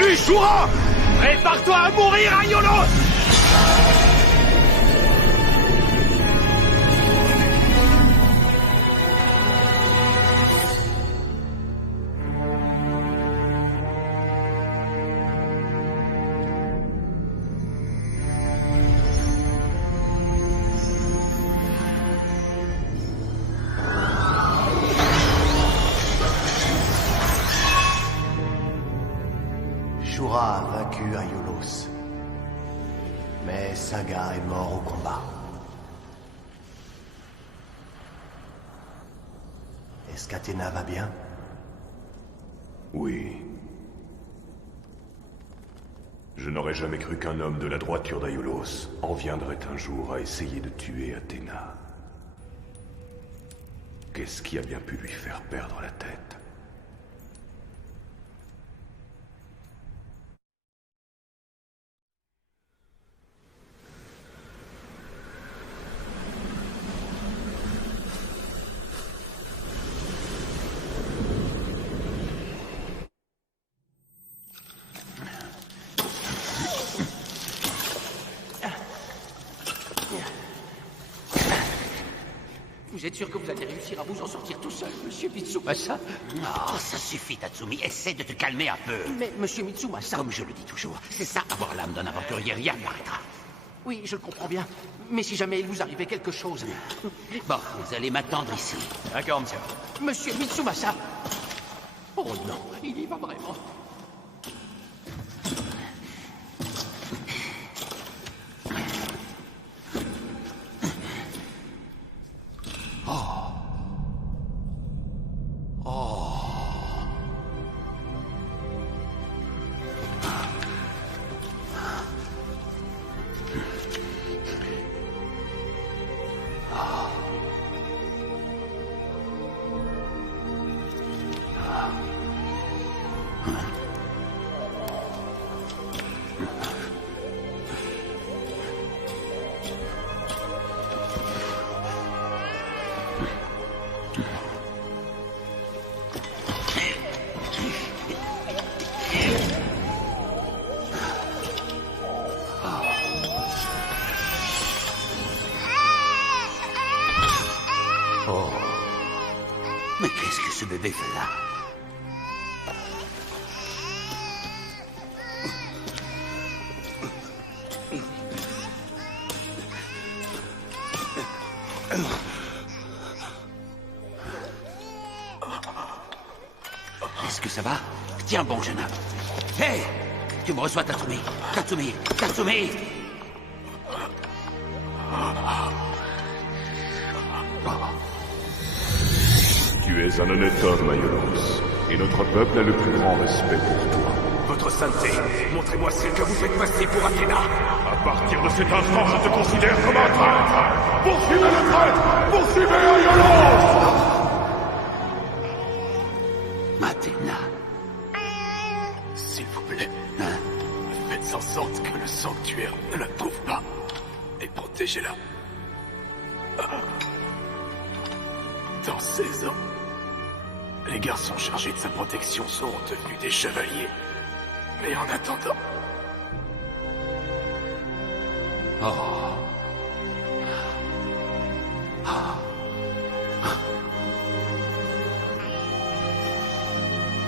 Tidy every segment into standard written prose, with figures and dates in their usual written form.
lui, Shura! Prépare-toi à mourir, Aiolos! Shura a vaincu Aiolos. Mais Saga est mort au combat. Est-ce qu'Athéna va bien? Oui. Je n'aurais jamais cru qu'un homme de la droiture d'Aiolos en viendrait un jour à essayer de tuer Athéna. Qu'est-ce qui a bien pu lui faire perdre la tête? Vous êtes sûr que vous allez réussir à vous en sortir tout seul, monsieur Mitsumasa? Oh, ça suffit, Tatsumi. Essaie de te calmer un peu. Mais, monsieur Mitsumasa... Comme je le dis toujours, c'est ça, avoir l'âme d'un aventurier, rien ne m'arrêtera. Oui, je le comprends bien. Mais si jamais il vous arrivait quelque chose... Bon, vous allez m'attendre ici. D'accord, monsieur. Monsieur Mitsumasa... Oh non, il y va vraiment. Mais qu'est-ce que ce bébé fait là? Est-ce que ça va? Tiens bon, jeune homme. Hé! Tu me reçois, Tatsumi. Tatsumi! Tatsumi! Tu es un honnête homme, Aiolos, et notre peuple a le plus grand respect pour toi. Votre sainteté, montrez-moi ce que vous faites passer pour Athéna. À partir de cet instant, je te considère comme un traître. Poursuivez le traître! Poursuivez Aiolos! Athéna. S'il vous plaît, Hein? faites en sorte que le sanctuaire ne la trouve pas. Et protégez-la. Dans 16 ans, les garçons chargés de sa protection seront devenus des chevaliers. Mais en attendant... Oh.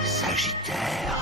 Sagittaire.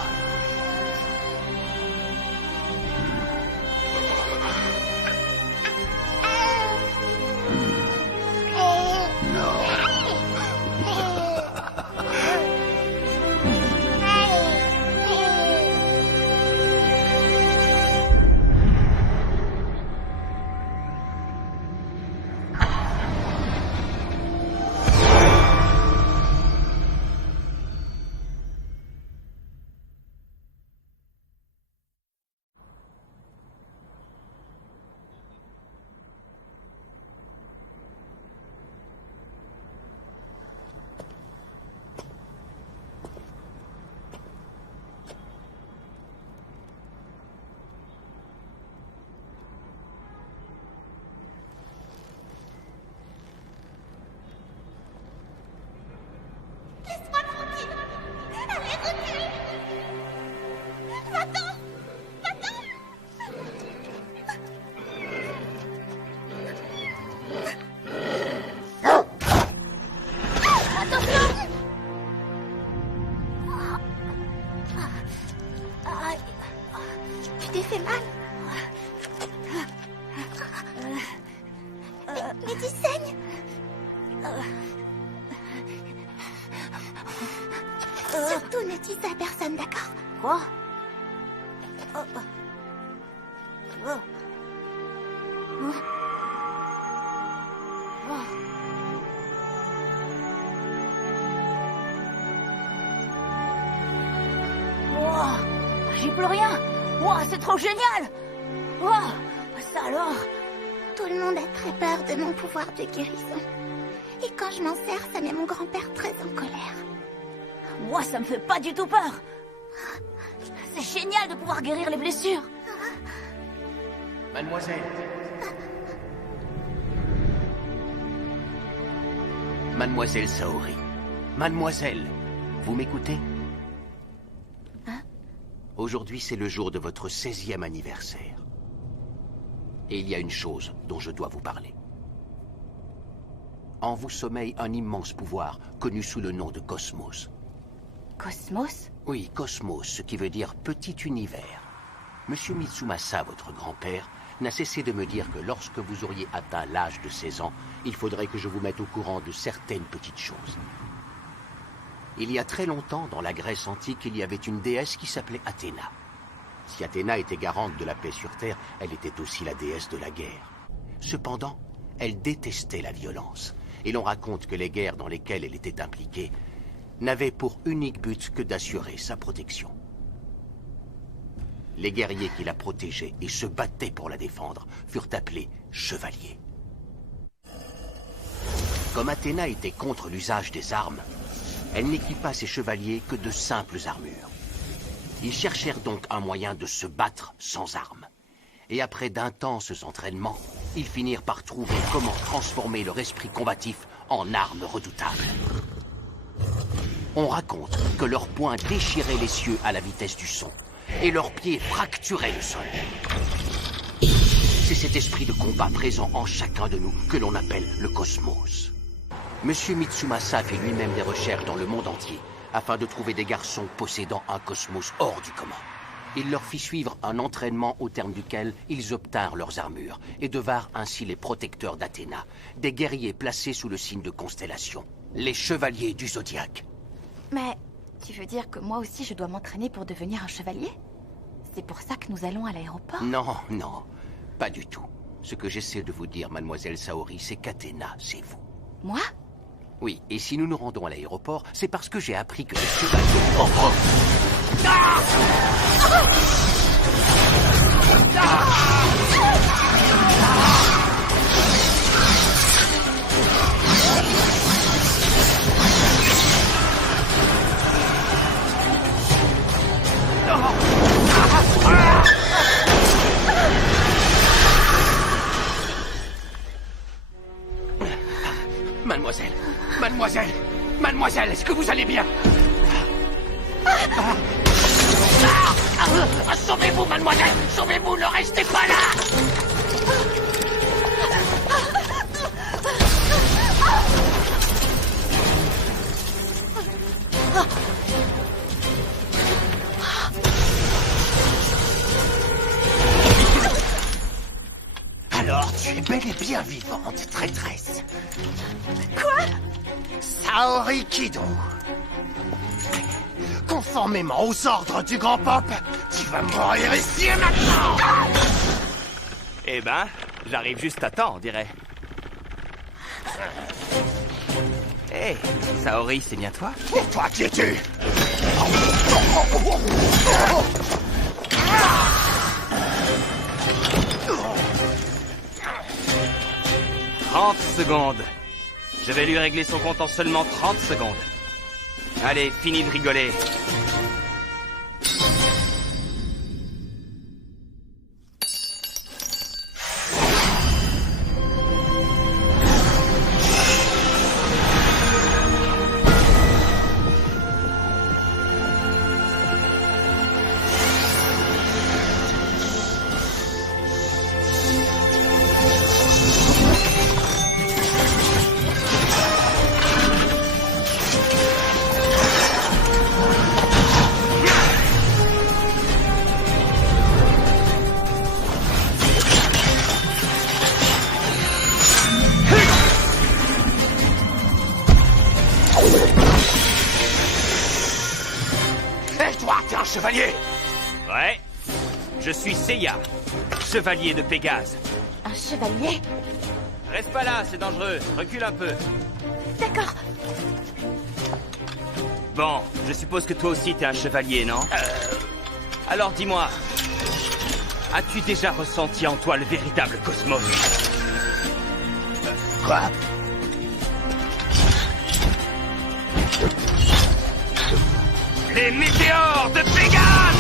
Tu t'es fait mal? Mais tu saignes? Surtout ne dis ça à personne, d'accord? Quoi? J'y peux rien. Wow, c'est trop génial. Wow, ça alors. Tout le monde a très peur de mon pouvoir de guérison. Et quand je m'en sers, ça met mon grand-père très en colère. Moi, ça me fait pas du tout peur. C'est génial de pouvoir guérir les blessures. Mademoiselle. Mademoiselle Saori. Mademoiselle, vous m'écoutez? Aujourd'hui, c'est le jour de votre 16e anniversaire. Et il y a une chose dont je dois vous parler. En vous sommeille un immense pouvoir, connu sous le nom de Cosmos. Cosmos? Oui, Cosmos, ce qui veut dire petit univers. Monsieur Mitsumasa, votre grand-père, n'a cessé de me dire que lorsque vous auriez atteint l'âge de 16 ans, il faudrait que je vous mette au courant de certaines petites choses. Il y a très longtemps, dans la Grèce antique, il y avait une déesse qui s'appelait Athéna. Si Athéna était garante de la paix sur Terre, elle était aussi la déesse de la guerre. Cependant, elle détestait la violence, et l'on raconte que les guerres dans lesquelles elle était impliquée n'avaient pour unique but que d'assurer sa protection. Les guerriers qui la protégeaient et se battaient pour la défendre furent appelés chevaliers. Comme Athéna était contre l'usage des armes, elle n'équipa ses chevaliers que de simples armures. Ils cherchèrent donc un moyen de se battre sans armes. Et après d'intenses entraînements, ils finirent par trouver comment transformer leur esprit combatif en armes redoutables. On raconte que leurs poings déchiraient les cieux à la vitesse du son, et leurs pieds fracturaient le sol. C'est cet esprit de combat présent en chacun de nous que l'on appelle le cosmos. Monsieur Mitsumasa fait lui-même des recherches dans le monde entier afin de trouver des garçons possédant un cosmos hors du commun. Il leur fit suivre un entraînement au terme duquel ils obtinrent leurs armures et devinrent ainsi les protecteurs d'Athéna, des guerriers placés sous le signe de constellation, les chevaliers du zodiaque. Mais tu veux dire que moi aussi je dois m'entraîner pour devenir un chevalier? C'est pour ça que nous allons à l'aéroport? Non, non, pas du tout. Ce que j'essaie de vous dire, mademoiselle Saori, c'est qu'Athéna, c'est vous. Moi? Oui, et si nous nous rendons à l'aéroport, c'est parce que j'ai appris que les chevaliers... Oh, oh. Ah! Mademoiselle, mademoiselle, mademoiselle, est-ce que vous allez bien? Sauvez-vous, mademoiselle! Sauvez-vous, ne restez pas là! Alors, tu es bel et bien vivante, traîtresse. Quoi? Saori Kido. Conformément aux ordres du grand Pop, tu vas mourir ici et maintenant! Eh ben, j'arrive juste à temps, on dirait. Hé, Saori, c'est bien toi? Et toi, qui es-tu? 30 secondes. Je vais lui régler son compte en seulement 30 secondes. Allez, fini de rigoler. un chevalier? Ouais. Je suis Seiya, chevalier de Pégase. Un chevalier? Reste pas là, c'est dangereux. Recule un peu. D'accord. Bon, je suppose que toi aussi t'es un chevalier, non? Alors dis-moi, as-tu déjà ressenti en toi le véritable cosmos? Quoi? Les météores de Pégase!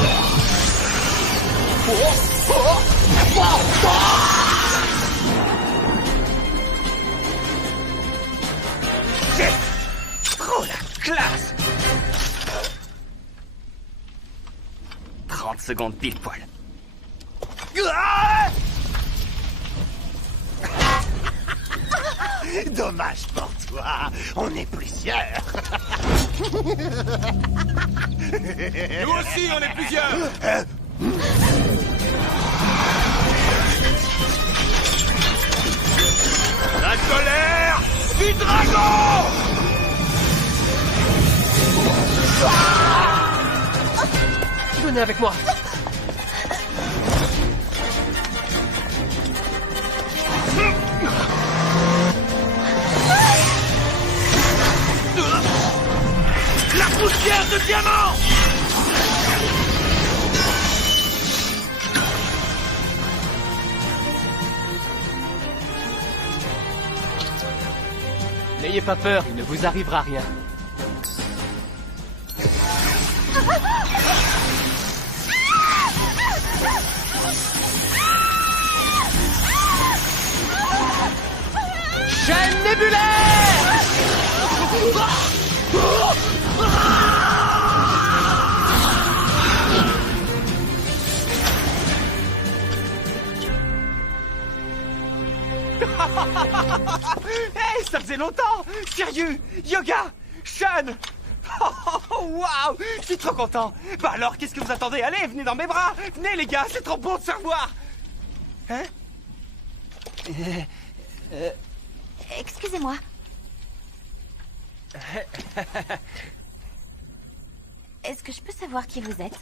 C'est trop la classe! 30 secondes pile poil. Dommage pour toi, on est plusieurs. Nous aussi, on est plusieurs. La colère du dragon! Venez avec moi. La poussière de diamant! N'ayez pas peur, il ne vous arrivera rien. Chaîne nébulaire! Hey, ça faisait longtemps! Sérieux! Yoga! Shan! Oh, waouh! Je suis trop content! Bah alors, qu'est-ce que vous attendez? Allez, venez dans mes bras! Venez, les gars, c'est trop beau de se revoir! Hein? Excusez-moi. Est-ce que je peux savoir qui vous êtes?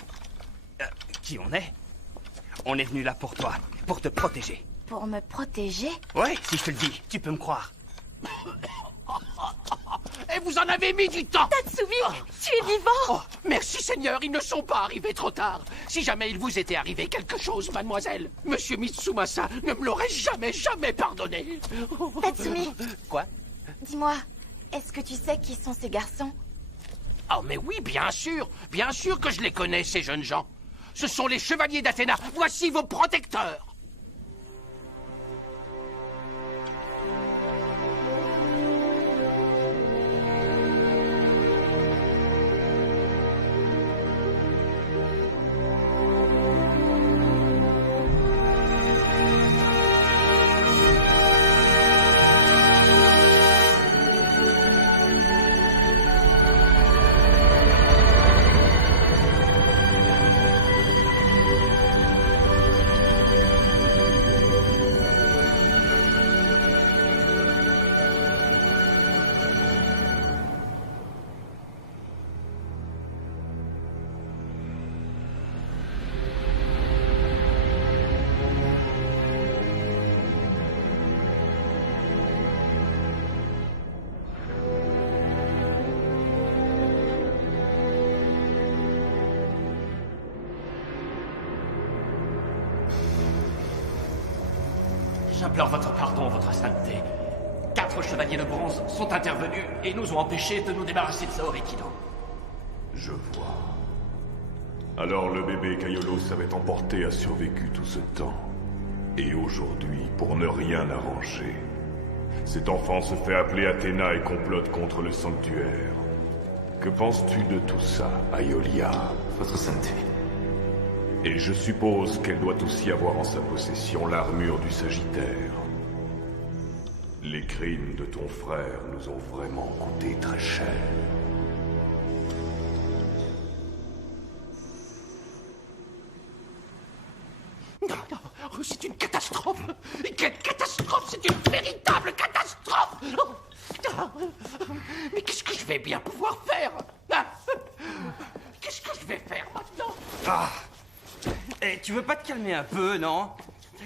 Qui on est? On est venu là pour toi, pour te protéger. Pour me protéger? Ouais, si je te le dis, tu peux me croire. Et vous en avez mis du temps. Tatsumi, tu es vivant! Oh, merci Seigneur, ils ne sont pas arrivés trop tard. Si jamais il vous était arrivé quelque chose, mademoiselle, Monsieur Mitsumasa ne me l'aurait jamais pardonné. Tatsumi, Quoi? dis-moi, est-ce que tu sais qui sont ces garçons? Oh mais oui, bien sûr que je les connais, ces jeunes gens. Ce sont les chevaliers d'Athéna, voici vos protecteurs. J'implore votre pardon, votre sainteté. 4 chevaliers de bronze sont intervenus et nous ont empêchés de nous débarrasser de Saori Kido. Je vois. Alors le bébé Kaiolo s'avait emporté a survécu tout ce temps. Et aujourd'hui, pour ne rien arranger, cet enfant se fait appeler Athéna et complote contre le sanctuaire. Que penses-tu de tout ça, Aiolia? Votre sainteté. Et je suppose qu'elle doit aussi avoir en sa possession l'armure du Sagittaire. Les crimes de ton frère nous ont vraiment coûté très cher. Non, c'est une catastrophe. Quelle catastrophe, c'est une véritable catastrophe. Mais qu'est-ce que je vais bien pouvoir faire? Qu'est-ce que je vais faire maintenant? Ah. Eh, tu veux pas te calmer un peu, non?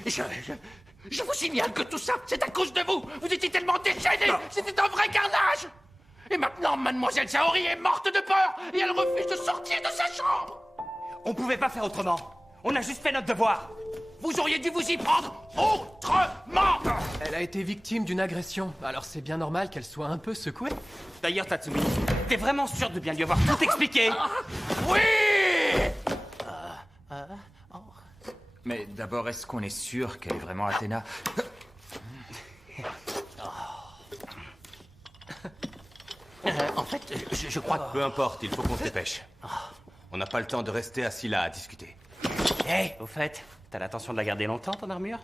Je vous signale que tout ça, c'est à cause de vous. Vous étiez tellement déchaînés. C'était un vrai carnage. Et maintenant, mademoiselle Saori est morte de peur et elle refuse de sortir de sa chambre. On pouvait pas faire autrement. On a juste fait notre devoir. Vous auriez dû vous y prendre autrement. Elle a été victime d'une agression, alors c'est bien normal qu'elle soit un peu secouée. D'ailleurs, Tatsumi, t'es vraiment sûr de bien lui avoir tout expliqué? Oui. Mais d'abord, est-ce qu'on est sûr qu'elle est vraiment Athéna? En fait, je crois que... Peu importe, il faut qu'on se dépêche. On n'a pas le temps de rester assis là à discuter. Hé, au fait, t'as l'intention de la garder longtemps, ton armure?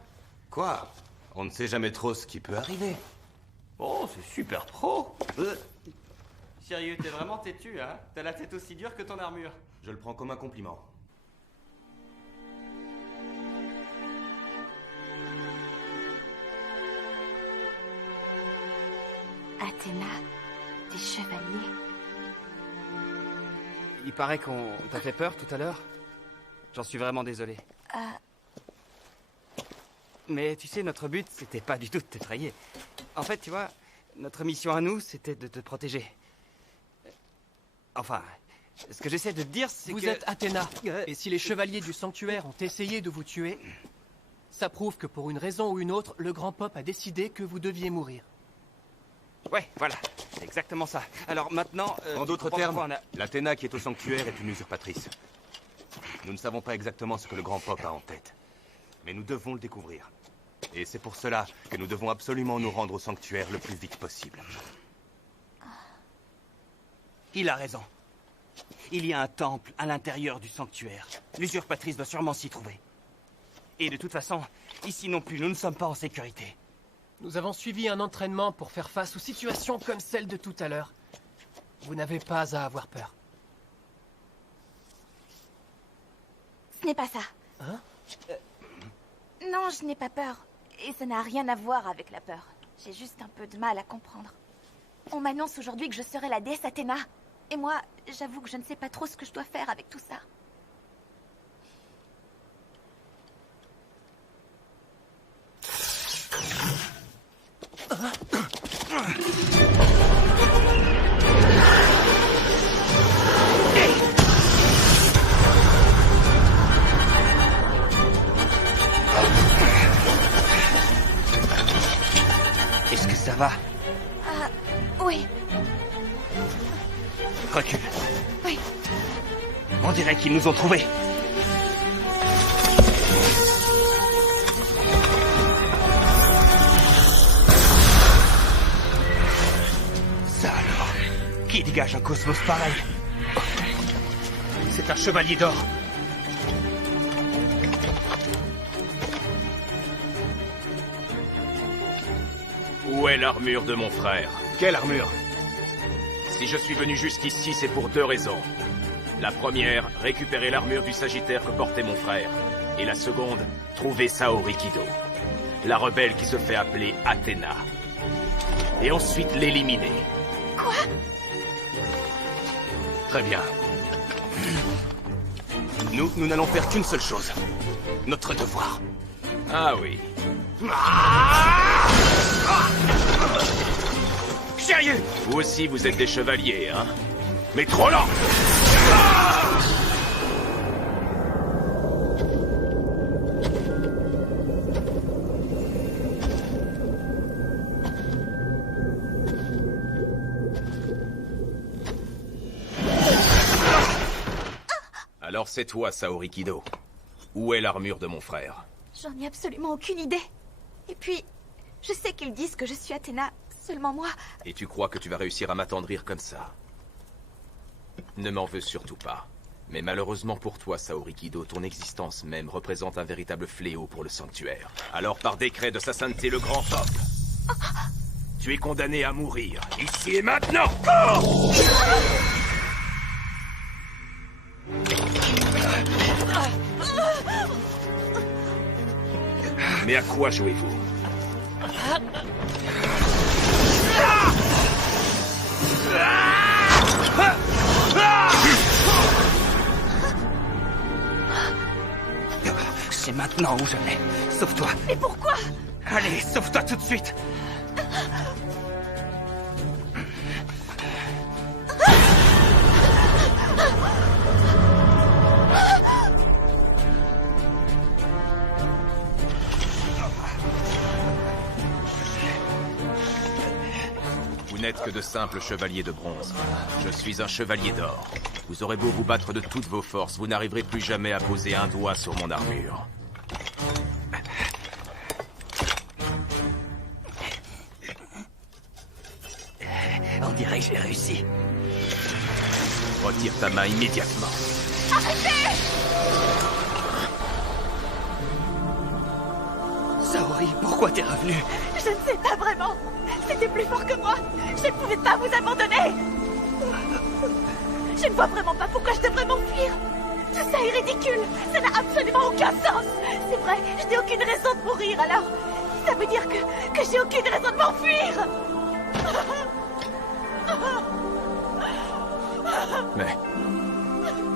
Quoi? On ne sait jamais trop ce qui peut arriver. Oh, c'est super pro. Sérieux, t'es vraiment têtu, hein? T'as la tête aussi dure que ton armure. Je le prends comme un compliment. Athéna, des chevaliers. Il paraît qu'on t'a fait peur tout à l'heure. J'en suis vraiment désolé. Mais tu sais, notre but, c'était pas du tout de t'effrayer. En fait, tu vois, notre mission à nous, c'était de te protéger. Enfin, ce que j'essaie de te dire, c'est que... Vous êtes Athéna, et si les chevaliers du sanctuaire ont essayé de vous tuer, ça prouve que pour une raison ou une autre, le grand Pop a décidé que vous deviez mourir. Ouais, voilà, c'est exactement ça. Alors maintenant... en d'autres termes, l'Athéna qui est au sanctuaire est une usurpatrice. Nous ne savons pas exactement ce que le grand Pop a en tête. Mais nous devons le découvrir. Et c'est pour cela que nous devons absolument nous rendre au sanctuaire le plus vite possible. Il a raison. Il y a un temple à l'intérieur du sanctuaire. L'usurpatrice doit sûrement s'y trouver. Et de toute façon, ici non plus, nous ne sommes pas en sécurité. Nous avons suivi un entraînement pour faire face aux situations comme celle de tout à l'heure. Vous n'avez pas à avoir peur. Ce n'est pas ça. Hein? Non, je n'ai pas peur. Et ça n'a rien à voir avec la peur. J'ai juste un peu de mal à comprendre. On m'annonce aujourd'hui que je serai la déesse Athéna. Et moi, j'avoue que je ne sais pas trop ce que je dois faire avec tout ça. Est-ce que ça va? Oui. Recule. Oui. On dirait qu'ils nous ont trouvés. Ça alors, qui dégage un cosmos pareil? C'est un chevalier d'or. Où est l'armure de mon frère? Quelle armure? Si je suis venu jusqu'ici, c'est pour deux raisons. La première, récupérer l'armure du Sagittaire que portait mon frère. Et la seconde, trouver Saori Kido, la rebelle qui se fait appeler Athéna. Et ensuite l'éliminer. Quoi? Très bien. Nous n'allons faire qu'une seule chose. Notre devoir. Ah oui. Sérieux? Vous aussi, vous êtes des chevaliers, hein? Mais trop lent! Alors c'est toi, Saori Kido. Où est l'armure de mon frère? J'en ai absolument aucune idée. Et puis, je sais qu'ils disent que je suis Athéna, seulement moi... Et tu crois que tu vas réussir à m'attendrir comme ça? Ne m'en veux surtout pas. Mais malheureusement pour toi, Saori Kido, ton existence même représente un véritable fléau pour le sanctuaire. Alors par décret de sa sainteté le grand Pop, tu es condamné à mourir, ici et maintenant! Mais à quoi jouez-vous? Non, ou jamais. Sauve-toi. Mais pourquoi? Allez, sauve-toi tout de suite. Vous n'êtes que de simples chevaliers de bronze. Je suis un chevalier d'or. Vous aurez beau vous battre de toutes vos forces, vous n'arriverez plus jamais à poser un doigt sur mon armure. On dirait que j'ai réussi. Retire ta main immédiatement. Arrêtez! Saori, pourquoi t'es revenu? Je ne sais pas vraiment. C'était plus fort que moi. Je ne pouvais pas vous abandonner. Je ne vois vraiment pas pourquoi je devrais m'enfuir. Tout ça est ridicule. Ça n'a absolument aucun sens. C'est vrai, je n'ai aucune raison de mourir, alors... Ça veut dire que j'ai aucune raison de m'enfuir. Mais...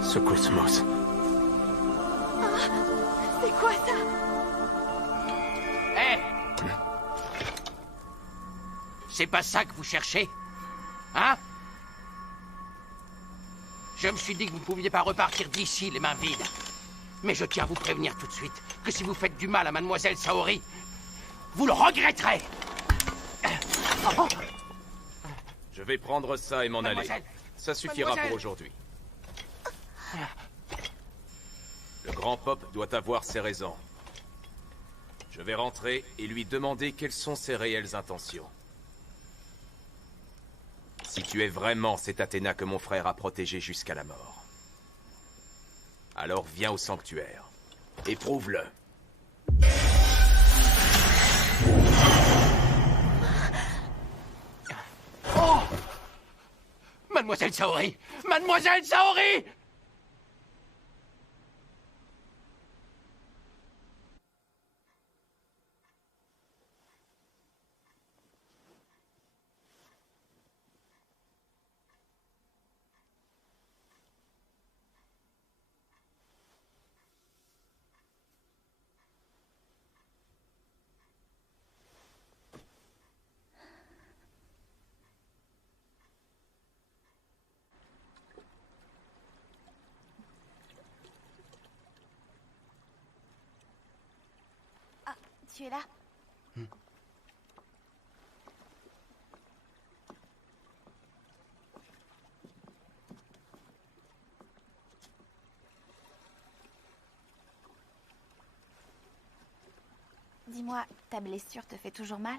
ce cosmos... C'est quoi ça? Hé! C'est pas ça que vous cherchez? Hein? Je me suis dit que vous ne pouviez pas repartir d'ici les mains vides. Mais je tiens à vous prévenir tout de suite que si vous faites du mal à Mademoiselle Saori, vous le regretterez. Je vais prendre ça et m'en aller. Ça suffira pour aujourd'hui. Le grand Pop doit avoir ses raisons. Je vais rentrer et lui demander quelles sont ses réelles intentions. Si tu es vraiment cette Athéna que mon frère a protégée jusqu'à la mort, alors viens au sanctuaire et prouve-le. Oh! Mademoiselle Saori! Mademoiselle Saori! Tu es là? Dis-moi, ta blessure te fait toujours mal?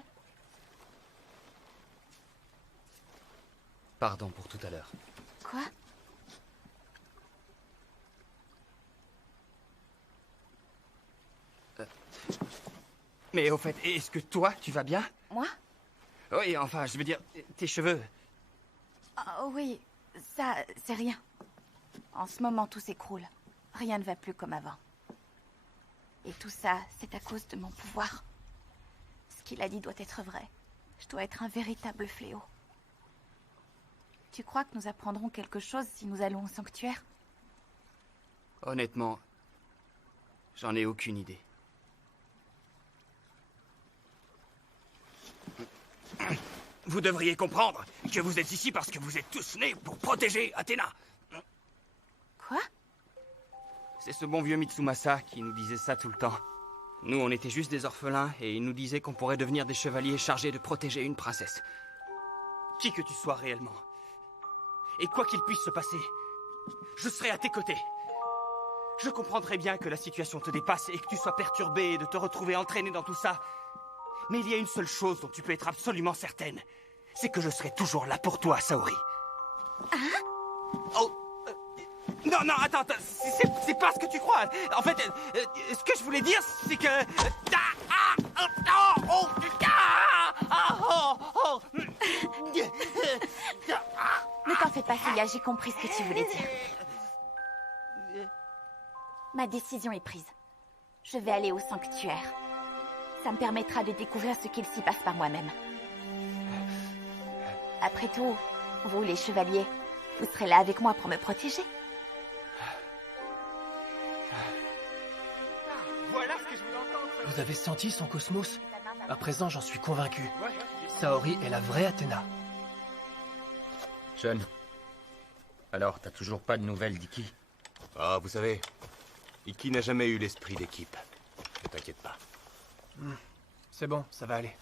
Pardon pour tout à l'heure. Quoi? Mais au fait, est-ce que toi, tu vas bien? Moi? Oui, enfin, je veux dire, tes cheveux. Oh oui, ça, c'est rien. En ce moment, tout s'écroule. Rien ne va plus comme avant. Et tout ça, c'est à cause de mon pouvoir. Ce qu'il a dit doit être vrai. Je dois être un véritable fléau. Tu crois que nous apprendrons quelque chose si nous allons au sanctuaire? Honnêtement, j'en ai aucune idée. Vous devriez comprendre que vous êtes ici parce que vous êtes tous nés pour protéger Athéna. Quoi? C'est ce bon vieux Mitsumasa qui nous disait ça tout le temps. Nous, on était juste des orphelins et il nous disait qu'on pourrait devenir des chevaliers chargés de protéger une princesse. Qui que tu sois réellement. Et quoi qu'il puisse se passer, je serai à tes côtés. Je comprendrai bien que la situation te dépasse et que tu sois perturbé et de te retrouver entraîné dans tout ça. Mais il y a une seule chose dont tu peux être absolument certaine. C'est que je serai toujours là pour toi, Saori. Hein? Oh, non, non, attends, c'est pas ce que tu crois. En fait, ce que je voulais dire, c'est que... Ne t'en fais pas, Seiya, j'ai compris ce que tu voulais dire. Ma décision est prise. Je vais aller au sanctuaire. Ça me permettra de découvrir ce qu'il s'y passe par moi-même. Après tout, vous, les chevaliers, vous serez là avec moi pour me protéger. Voilà ce que je Vous avez senti son cosmos? À présent, j'en suis convaincu. Saori est la vraie Athéna. Sean, alors t'as toujours pas de nouvelles d'Iki? Ah, vous savez, Iki n'a jamais eu l'esprit d'équipe. Ne t'inquiète pas. C'est bon, ça va aller.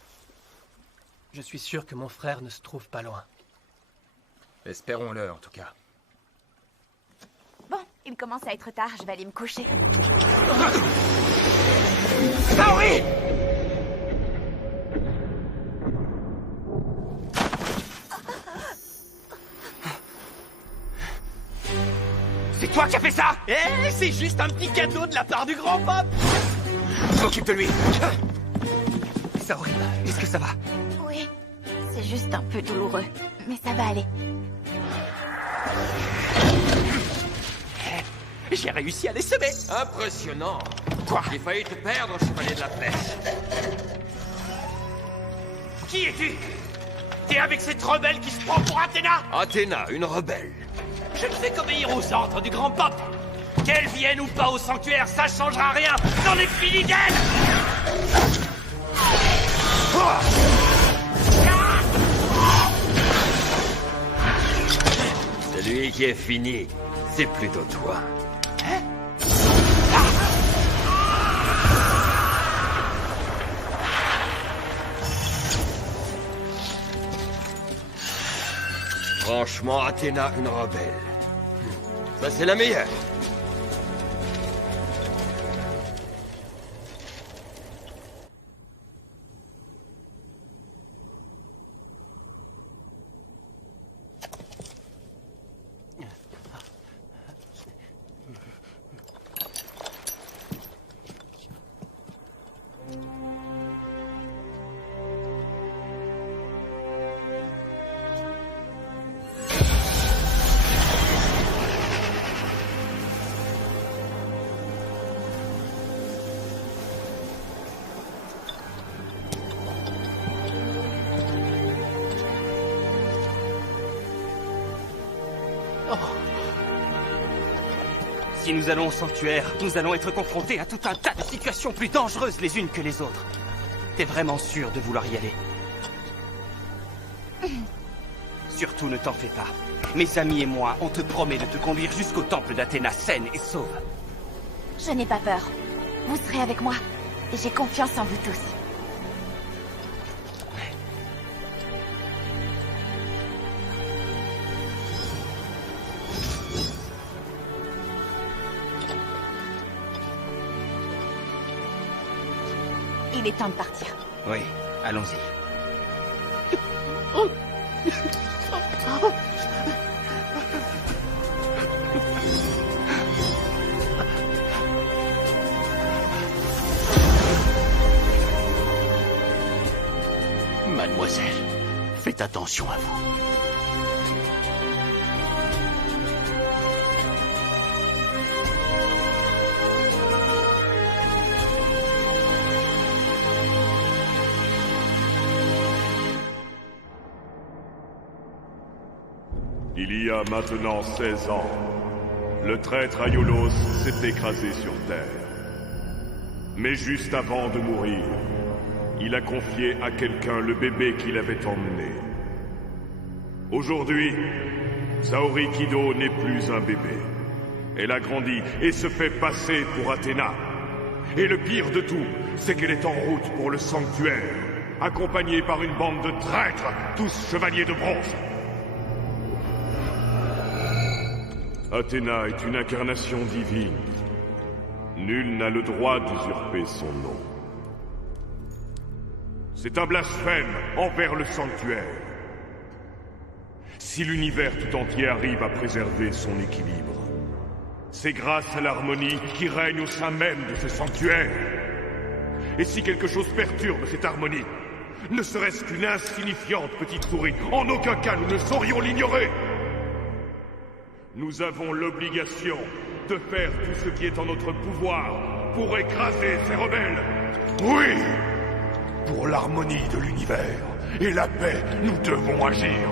Je suis sûr que mon frère ne se trouve pas loin. Espérons-le, en tout cas. Bon, il commence à être tard, je vais aller me coucher. Saori! C'est toi qui as fait ça? Eh, c'est juste un petit cadeau de la part du grand pop. Je m'occupe de lui. Saori, est-ce que ça va? Oui, c'est juste un peu douloureux, mais ça va aller. J'ai réussi à les semer. Impressionnant. Quoi? J'ai failli te perdre, chevalier de la flèche. Qui es-tu? T'es avec cette rebelle qui se prend pour Athéna? Athéna, une rebelle. Je ne fais qu'obéir aux ordres du grand pop. Qu'elle vienne ou pas au sanctuaire, ça changera rien. J'en ai fini d'elle. Celui qui est fini, c'est plutôt toi. Franchement, Athéna, une rebelle. Ça, c'est la meilleure. Si nous allons au sanctuaire, nous allons être confrontés à tout un tas de situations plus dangereuses les unes que les autres. T'es vraiment sûr de vouloir y aller? Surtout ne t'en fais pas. Mes amis et moi, on te promet de te conduire jusqu'au temple d'Athéna saine et sauve. Je n'ai pas peur. Vous serez avec moi. Et j'ai confiance en vous tous. Il est temps de partir. Oui, allons-y. Mademoiselle, faites attention à vous. Il y a maintenant 16 ans, le traître Aiolos s'est écrasé sur Terre. Mais juste avant de mourir, il a confié à quelqu'un le bébé qu'il avait emmené. Aujourd'hui, Saori Kido n'est plus un bébé. Elle a grandi et se fait passer pour Athéna. Et le pire de tout, c'est qu'elle est en route pour le sanctuaire, accompagnée par une bande de traîtres, tous chevaliers de bronze. Athéna est une incarnation divine. Nul n'a le droit d'usurper son nom. C'est un blasphème envers le sanctuaire. Si l'univers tout entier arrive à préserver son équilibre, c'est grâce à l'harmonie qui règne au sein même de ce sanctuaire. Et si quelque chose perturbe cette harmonie, ne serait-ce qu'une insignifiante petite souris, en aucun cas nous ne saurions l'ignorer. Nous avons l'obligation de faire tout ce qui est en notre pouvoir pour écraser ces rebelles. Oui! Pour l'harmonie de l'univers et la paix, nous devons agir.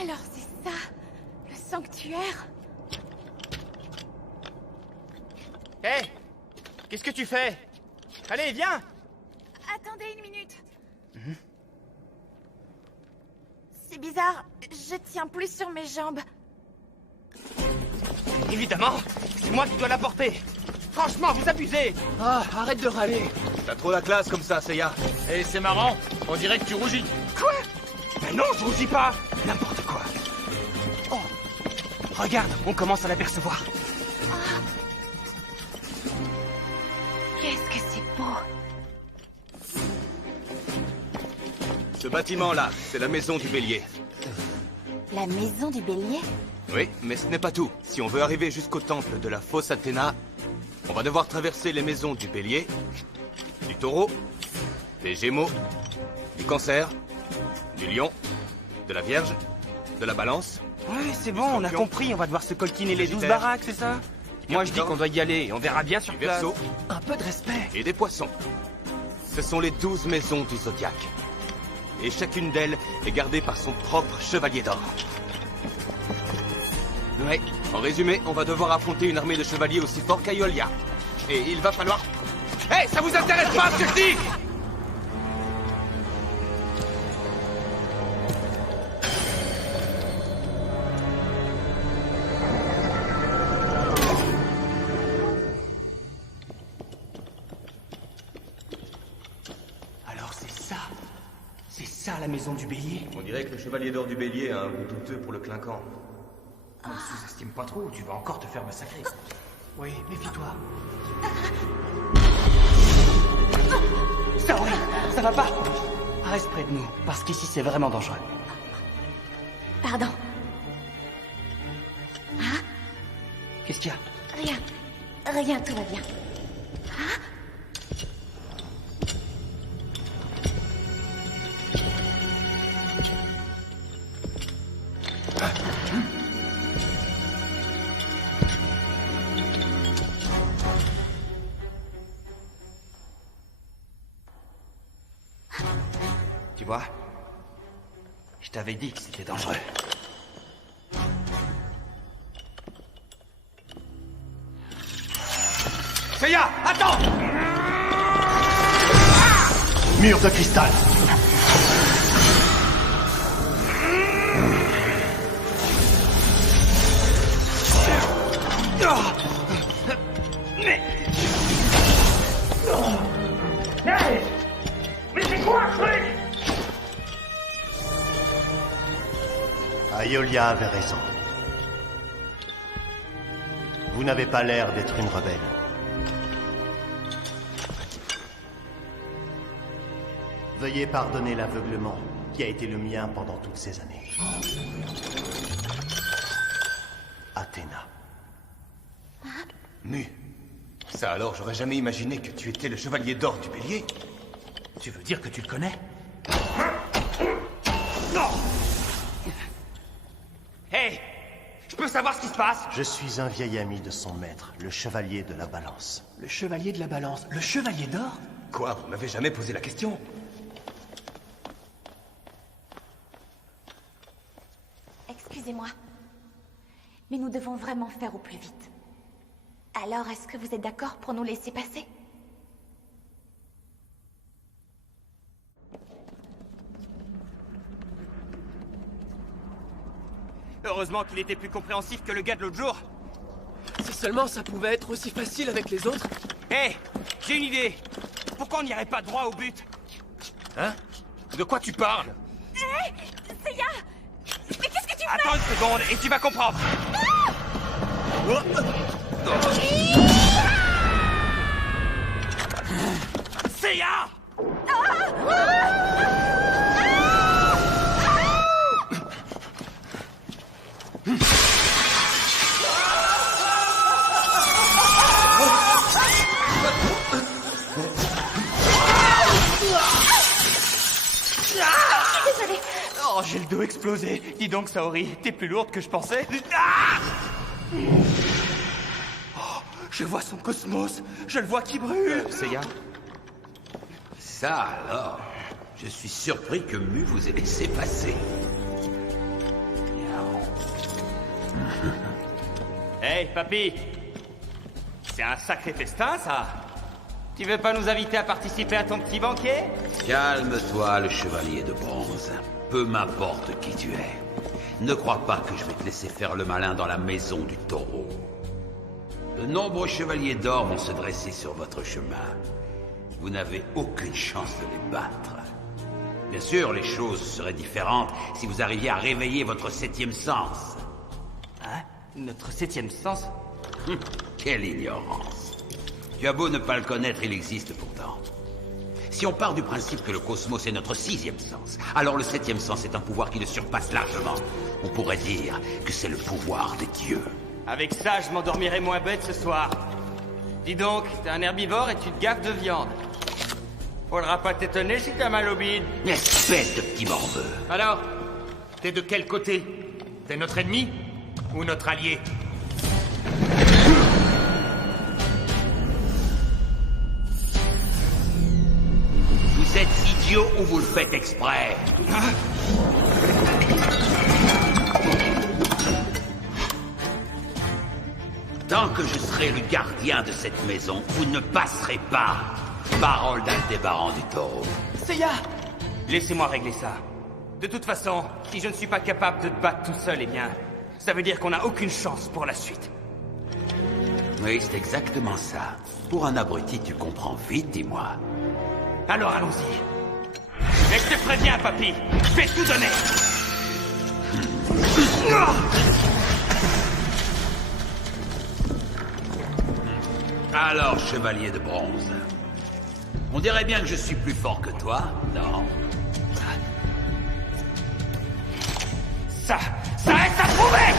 Alors c'est ça, le sanctuaire. Hé, qu'est-ce que tu fais? Allez, viens. Attendez une minute. C'est bizarre, je tiens plus sur mes jambes. Évidemment, c'est moi qui dois la porter. Franchement, vous abusez. Ah, arrête de râler. T'as trop la classe comme ça, Seiya. Et c'est marrant, on dirait que tu rougis. Quoi? Mais non, je rougis pas. N'importe quoi. Oh, regarde, on commence à l'apercevoir. Qu'est-ce que c'est beau. Ce bâtiment-là, c'est la maison du bélier. La maison du bélier? Oui, mais ce n'est pas tout. Si on veut arriver jusqu'au temple de la fausse Athéna, on va devoir traverser les maisons du bélier, du taureau, des gémeaux, du cancer, du lion, de la vierge, de la balance. Ouais, c'est bon, on a compris, on va devoir se coltiner les 12 baraques, c'est ça? Moi je dis qu'on doit y aller, et on verra bien sur place. Verseau. Un peu de respect. Et des poissons. Ce sont les 12 maisons du zodiaque. Et chacune d'elles est gardée par son propre chevalier d'or. Ouais, en résumé, on va devoir affronter une armée de chevaliers aussi forts qu'Aiolia. Et il va falloir... Hé, ça vous intéresse pas ce que je dis? Alors c'est ça. C'est ça la maison du bélier. On dirait que le chevalier d'or du bélier a un goût douteux pour le clinquant. Ne sous-estime pas trop, tu vas encore te faire massacrer. Oui, méfie-toi. Saori, ça va pas? Reste près de nous, parce qu'ici c'est vraiment dangereux. Pardon. Qu'est-ce qu'il y a? Rien. Rien, tout va bien. Tu vois? Je t'avais dit que c'était dangereux. Seiya, attends! Mur de cristal. Mais c'est quoi ce truc? Aiolia avait raison. Vous n'avez pas l'air d'être une rebelle. Veuillez pardonner l'aveuglement qui a été le mien pendant toutes ces années. Athéna. Mu. Ça alors, j'aurais jamais imaginé que tu étais le chevalier d'or du bélier. Tu veux dire que tu le connais? Non! Hé! Je peux savoir ce qui se passe? Je suis un vieil ami de son maître, le chevalier de la balance. Le chevalier de la balance. Le chevalier d'or? Quoi, vous m'avez jamais posé la question? Excusez-moi. Mais nous devons vraiment faire au plus vite. Alors, est-ce que vous êtes d'accord pour nous laisser passer? Heureusement qu'il était plus compréhensif que le gars de l'autre jour. Si seulement ça pouvait être aussi facile avec les autres. Hé, j'ai une idée. Pourquoi on n'irait pas droit au but? Hein? De quoi tu parles? Hé! Seiya! Mais qu'est-ce que tu fais? Attends une seconde et tu vas comprendre. Seiya! Désolée. Oh, j'ai le dos explosé. Dis donc, Saori, t'es plus lourde que je pensais. Ah! Oh, je vois son cosmos. Je le vois qui brûle. Seiya? Ça alors, je suis surpris que Mu vous ait laissé passer. Hey, papy! C'est un sacré festin, ça! Tu veux pas nous inviter à participer à ton petit banquet? Calme-toi, le chevalier de bronze. Peu m'importe qui tu es. Ne crois pas que je vais te laisser faire le malin dans la maison du taureau. De nombreux chevaliers d'or vont se dresser sur votre chemin. Vous n'avez aucune chance de les battre. Bien sûr, les choses seraient différentes si vous arriviez à réveiller votre 7e sens. Hein? Notre 7e sens? Quelle ignorance. Tu as beau ne pas le connaître, il existe pourtant. Si on part du principe que le cosmos est notre 6e sens, alors le 7e sens est un pouvoir qui le surpasse largement. On pourrait dire que c'est le pouvoir des dieux. Avec ça, je m'endormirai moins bête ce soir. Dis donc, t'es un herbivore et tu te gaffes de viande. Faudra pas t'étonner si t'as mal au bide. Espèce de petit morveux. Alors, t'es de quel côté? T'es notre ennemi ou notre allié? Vous êtes idiot ou vous le faites exprès? Tant que je serai le gardien de cette maison, vous ne passerez pas. Parole d'Aldébaran du Taureau. Seiya! Laissez-moi régler ça. De toute façon, si je ne suis pas capable de te battre tout seul, eh bien, ça veut dire qu'on n'a aucune chance pour la suite. Oui, c'est exactement ça. Pour un abruti, tu comprends vite, dis-moi. Alors allons-y. Et je te préviens, papy, je vais tout donner. Alors, chevalier de bronze. On dirait bien que je suis plus fort que toi, non? Ça reste à prouver!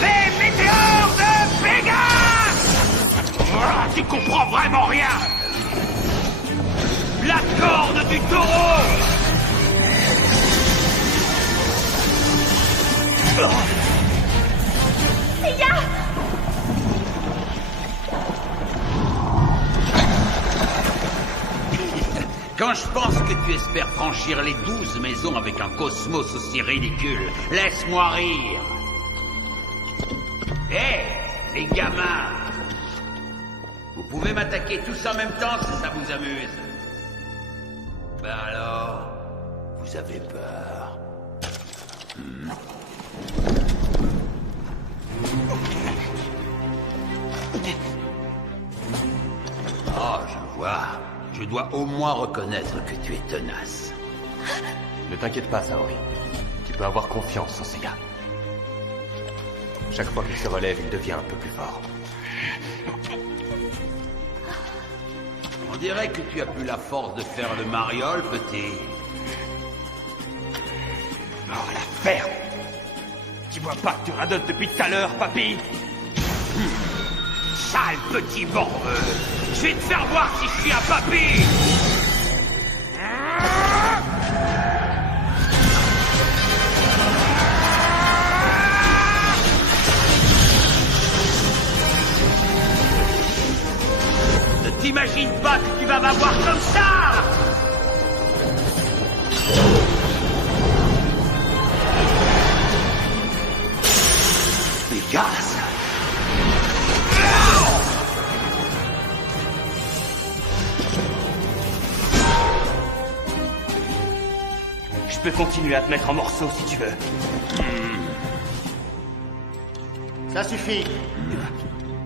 Les météores de Pégase! Tu comprends vraiment rien! La corne du taureau! Seiya! Quand je pense que tu espères franchir les 12 maisons avec un cosmos aussi ridicule, laisse-moi rire. Hé, les gamins! Vous pouvez m'attaquer tous en même temps si ça vous amuse. Ben alors, vous avez peur. Oh, je vois. Je dois au moins reconnaître que tu es tenace. Ne t'inquiète pas, Saori. Tu peux avoir confiance en Seiya. Chaque fois qu'il se relève, il devient un peu plus fort. On dirait que tu as plus la force de faire le mariole, petit. Oh, la ferme! Tu vois pas que tu radotes depuis tout à l'heure, papy? Sale petit morveux! Je vais te faire voir si je suis un papy! Ne t'imagine pas que tu vas m'avoir comme ça! Pégase! Je peux continuer à te mettre en morceaux si tu veux. Ça suffit.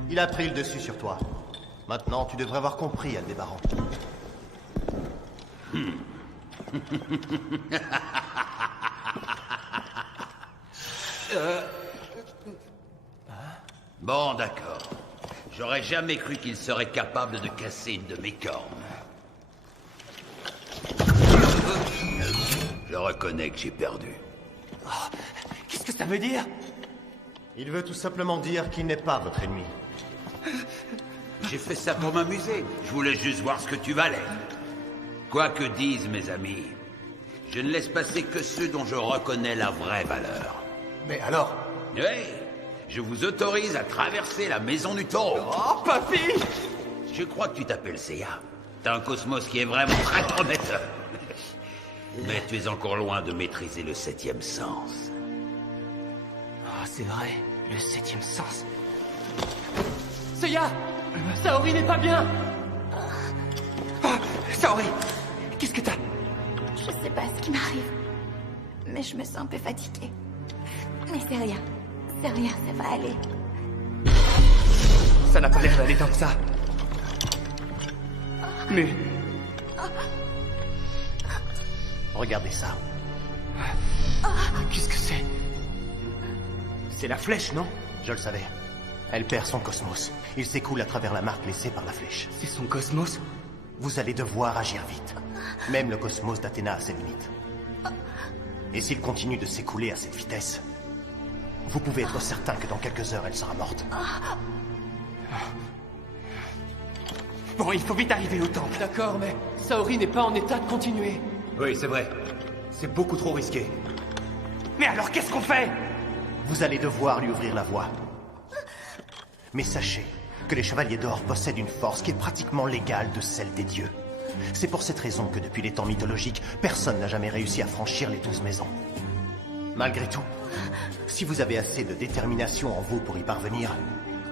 Il a pris le dessus sur toi. Maintenant, tu devrais avoir compris, Aldébaran. Bon, d'accord. J'aurais jamais cru qu'il serait capable de casser une de mes cornes. Je reconnais que j'ai perdu. Oh, qu'est-ce que ça veut dire? Il veut tout simplement dire qu'il n'est pas votre ennemi. J'ai fait ça pour m'amuser. Je voulais juste voir ce que tu valais. Quoi que disent mes amis, je ne laisse passer que ceux dont je reconnais la vraie valeur. Mais alors? Oui, Je vous autorise à traverser la maison du taureau. Oh, papy! Je crois que tu t'appelles Seiya. T'as un cosmos qui est vraiment très prometteur. Mais tu es encore loin de maîtriser le 7e sens. Oh, c'est vrai, le 7e sens. Seiya! Saori n'est pas bien! Oh, Saori! Qu'est-ce que t'as? Je sais pas ce qui m'arrive. Mais je me sens un peu fatiguée. Mais c'est rien. C'est rien, ça va aller. Ça n'a pas l'air d'aller tant que ça. Mais... Regardez ça. Qu'est-ce que c'est? C'est la flèche, non? Je le savais. Elle perd son cosmos. Il s'écoule à travers la marque laissée par la flèche. C'est son cosmos? Vous allez devoir agir vite. Même le cosmos d'Athéna a ses limites. Et s'il continue de s'écouler à cette vitesse, vous pouvez être certain que dans quelques heures, elle sera morte. Bon, il faut vite arriver au temple. D'accord, mais Saori n'est pas en état de continuer. Oui, c'est vrai. C'est beaucoup trop risqué. Mais alors, qu'est-ce qu'on fait? Vous allez devoir lui ouvrir la voie. Mais sachez que les Chevaliers d'Or possèdent une force qui est pratiquement l'égale de celle des dieux. C'est pour cette raison que depuis les temps mythologiques, personne n'a jamais réussi à franchir les 12 maisons. Malgré tout, si vous avez assez de détermination en vous pour y parvenir,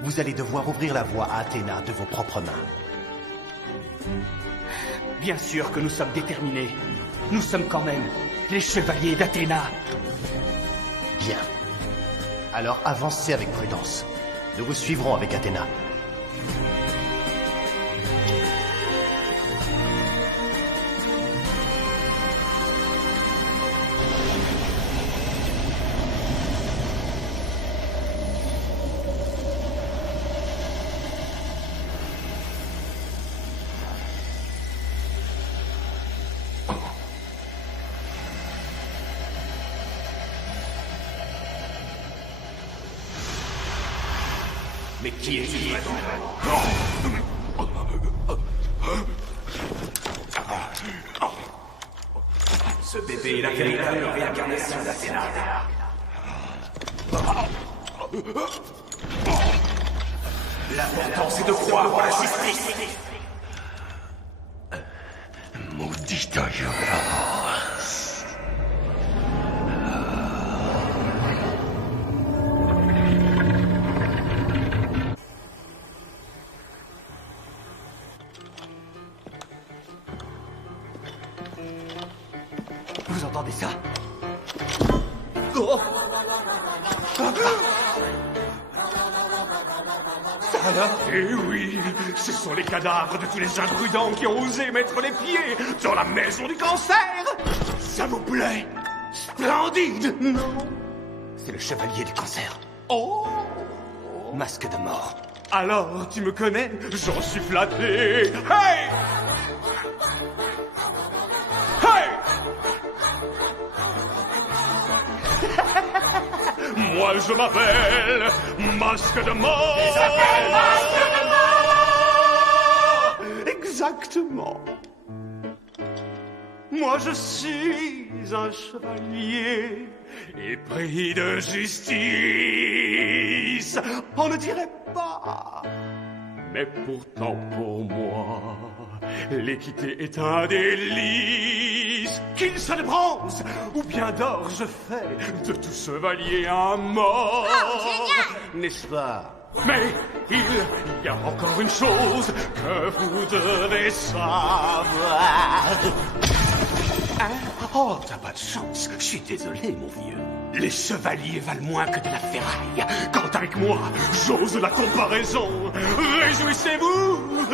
vous allez devoir ouvrir la voie à Athéna de vos propres mains. Bien sûr que nous sommes déterminés. Nous sommes quand même les Chevaliers d'Athéna. Bien. Alors avancez avec prudence. Nous vous suivrons avec Athéna. Mais qui est-il? Ce bébé est la véritable réincarnation d'Athéna. L'important, c'est de croire en la justice. Maudite violence. Vous entendez ça? Oh! Eh oui, ce sont les cadavres de tous les imprudents qui ont osé mettre les pieds dans la maison du cancer. Ça vous plaît? Splendide, non? C'est le chevalier du cancer. Oh! Masque de mort. Alors, tu me connais? J'en suis flatté. Hey! Hey! Moi, je m'appelle Masque de mort. Il s'appelle Masque de mort. Exactement. Moi, je suis un chevalier épris de justice. On ne dirait pas. Mais pourtant, pour moi, l'équité est un délice. Qu'il soit de bronze ou bien d'or, je fais de tout chevalier un mort. Oh, n'est-ce pas? Mais il y a encore une chose que vous devez savoir. Hein? Oh, t'as pas de chance. Je suis désolé, mon vieux. Les chevaliers valent moins que de la ferraille. Quand avec moi, j'ose la comparaison. Réjouissez-vous,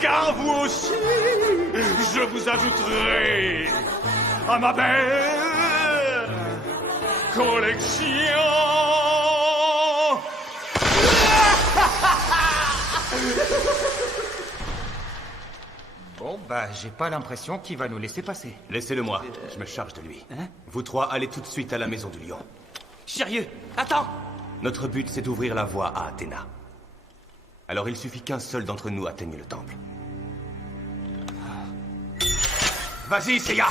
car vous aussi, je vous ajouterai à ma belle collection. Bon, bah, j'ai pas l'impression qu'il va nous laisser passer. Laissez-le moi, je me charge de lui. Hein? Vous trois, allez tout de suite à la maison du lion. Sérieux? Attends! Notre but, c'est d'ouvrir la voie à Athéna. Alors il suffit qu'un seul d'entre nous atteigne le temple. Vas-y, Seiya!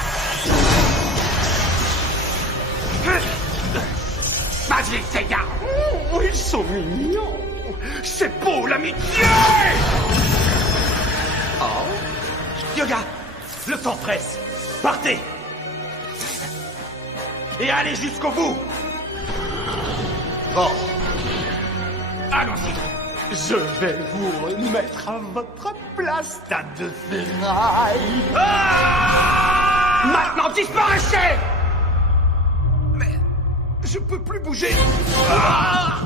Vas-y, Seiya! Oui, sont mignons. C'est beau, l'amitié! Oh. Yoga, le temps presse. Partez. Et allez jusqu'au bout. Bon. Allons-y. Je vais vous remettre à votre place, tas de ferraille. Ah! Maintenant, disparaissez! Mais je peux plus bouger. Ah!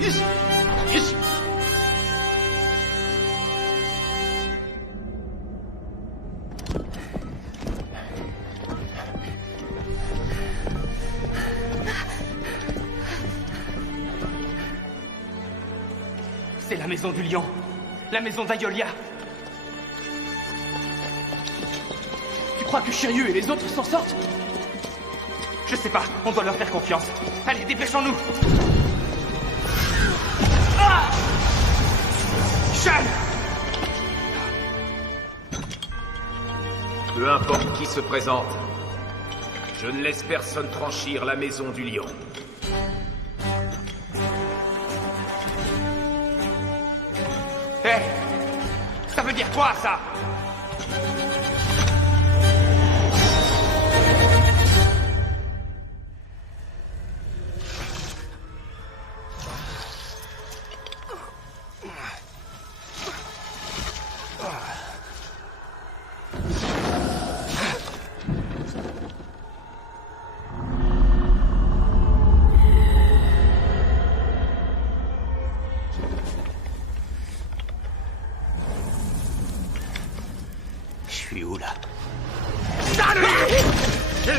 Ici. Ici. C'est la maison du lion. La maison d'Aiolia. Tu crois que Shiryu et les autres s'en sortent? Je sais pas, on doit leur faire confiance. Allez, dépêchons-nous. Ah! Shan! Peu importe qui se présente, je ne laisse personne franchir la maison du lion. Hé! Ça veut dire quoi, ça?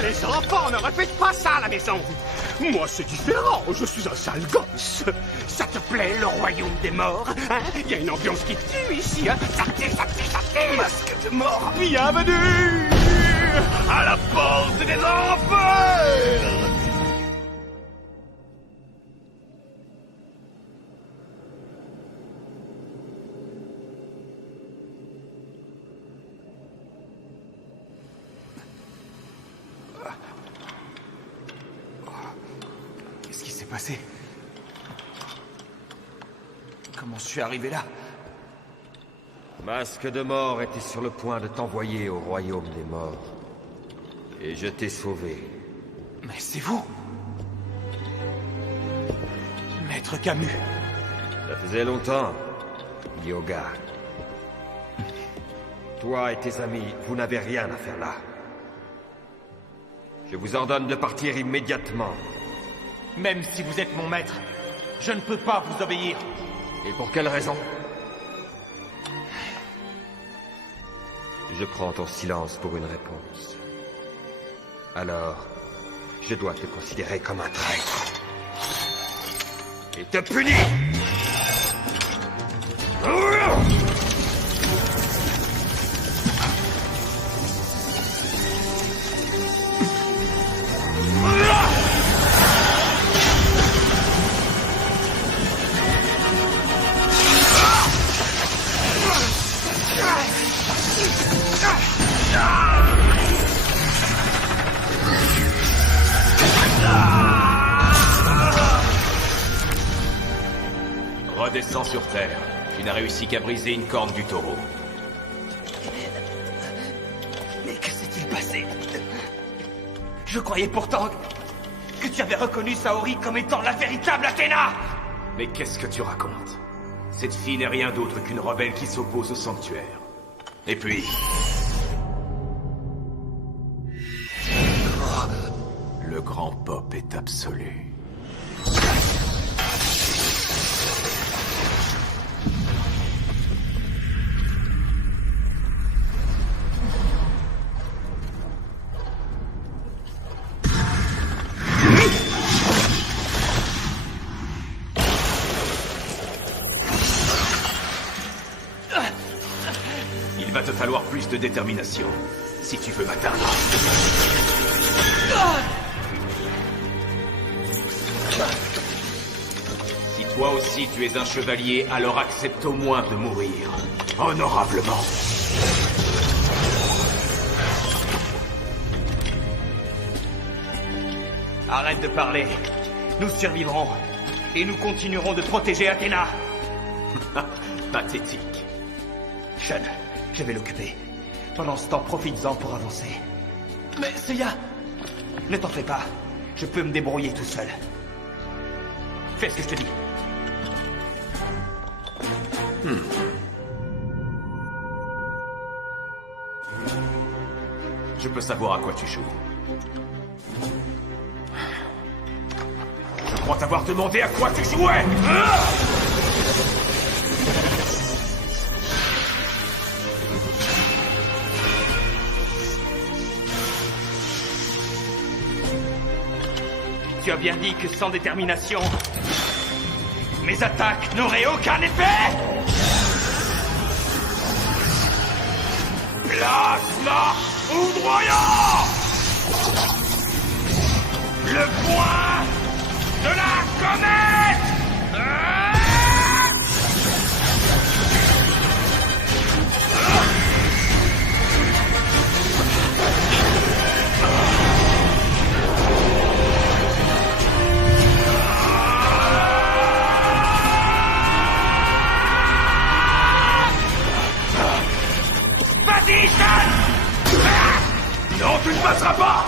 Les enfants, ne refaites pas ça à la maison. Moi, c'est différent. Je suis un sale gosse. Ça te plaît, le royaume des morts, hein? Il y a une ambiance qui tue ici, hein? Ça tue. Masque de mort, bienvenue à la porte des enfers. Passé. Comment je suis arrivé là? Masque de mort était sur le point de t'envoyer au royaume des morts. Et je t'ai sauvé. Mais c'est vous? Maître Camus. Ça faisait longtemps, Yoga. Toi et tes amis, vous n'avez rien à faire là. Je vous ordonne de partir immédiatement. Même si vous êtes mon maître, je ne peux pas vous obéir. Et pour quelle raison? Je prends ton silence pour une réponse. Alors, je dois te considérer comme un traître. Et te punir! Redescends sur Terre. Tu n'as réussi qu'à briser une corne du taureau. Mais que s'est-il passé? Je croyais pourtant que tu avais reconnu Saori comme étant la véritable Athéna! Mais qu'est-ce que tu racontes? Cette fille n'est rien d'autre qu'une rebelle qui s'oppose au sanctuaire. Et puis... le grand pop est absolu. Il va te falloir plus de détermination, si tu veux m'atteindre. Si toi aussi tu es un chevalier, alors accepte au moins de mourir, honorablement. Arrête de parler. Nous survivrons. Et nous continuerons de protéger Athéna. Pathétique. Sean, je vais l'occuper. Pendant ce temps, profites-en pour avancer. Mais Seiya, ne t'en fais pas. Je peux me débrouiller tout seul. Fais ce que je te dis. Je peux savoir à quoi tu joues. Je crois t'avoir demandé à quoi tu jouais. Tu as bien dit que sans détermination, mes attaques n'auraient aucun effet. Plasma foudroyant! Le point de la comète! Vas-y, Sean! Non, tu ne passeras pas!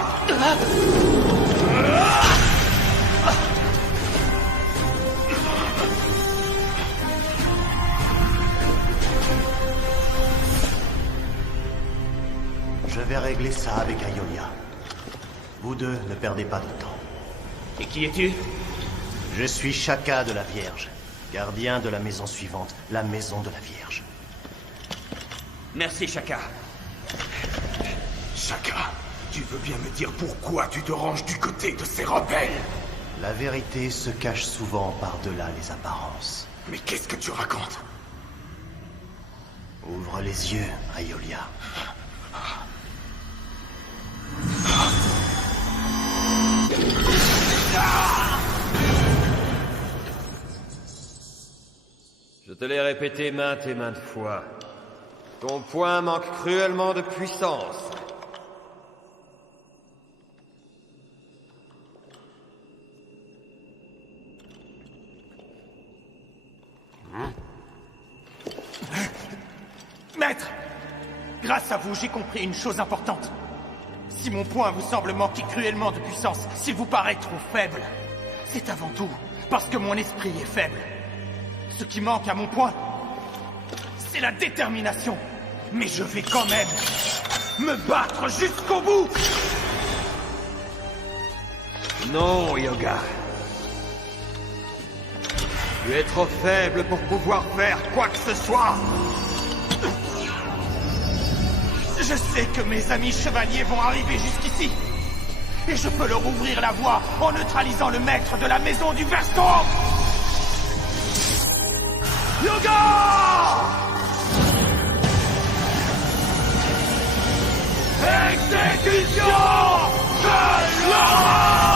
Je vais régler ça avec Aiolia. Vous deux, ne perdez pas de temps. Et qui es-tu? Je suis Shaka de la Vierge, gardien de la maison suivante, la maison de la Vierge. Merci, Shaka. Shaka, tu veux bien me dire pourquoi tu te ranges du côté de ces rebelles? La vérité se cache souvent par-delà les apparences. Mais qu'est-ce que tu racontes? Ouvre les yeux, Aiolia. Je te l'ai répété maintes et maintes fois. Ton poing manque cruellement de puissance. Maître! Grâce à vous, j'ai compris une chose importante. Si mon poing vous semble manquer cruellement de puissance, s'il vous paraît trop faible, c'est avant tout parce que mon esprit est faible. Ce qui manque à mon poing, c'est la détermination. Mais je vais quand même me battre jusqu'au bout. Non, Yoga. Tu es trop faible pour pouvoir faire quoi que ce soit. Je sais que mes amis chevaliers vont arriver jusqu'ici. Et je peux leur ouvrir la voie en neutralisant le maître de la maison du Verstorm. Yoga! Exécution de l'horreur!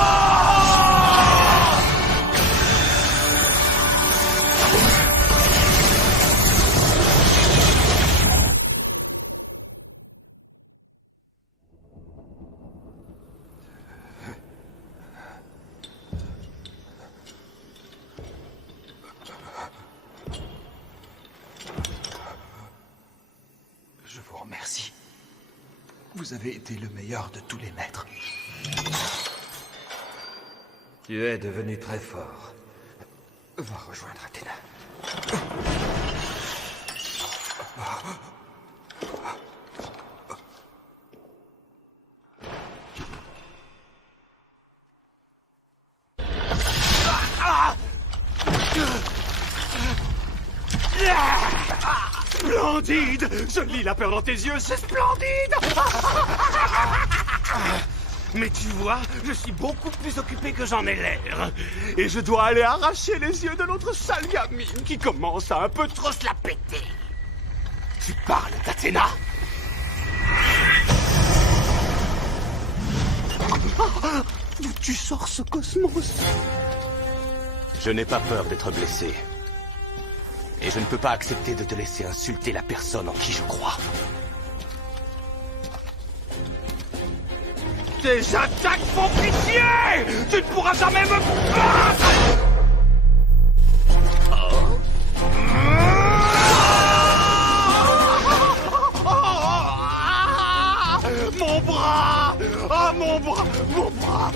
Je vous remercie. Vous avez été le meilleur de tous les maîtres. Tu es devenu très fort. Va rejoindre Athéna. Splendide! Je lis la peur dans tes yeux, c'est splendide! Mais tu vois, je suis beaucoup plus occupé que j'en ai l'air. Et je dois aller arracher les yeux de notre sale gamine qui commence à un peu trop se la péter. Tu parles d'Athéna? D'où tu sors ce cosmos? Je n'ai pas peur d'être blessé. Et je ne peux pas accepter de te laisser insulter la personne en qui je crois. Tes attaques font pitié! Tu ne pourras jamais me battre! Mon bras! Ah, mon bras! Mon bras!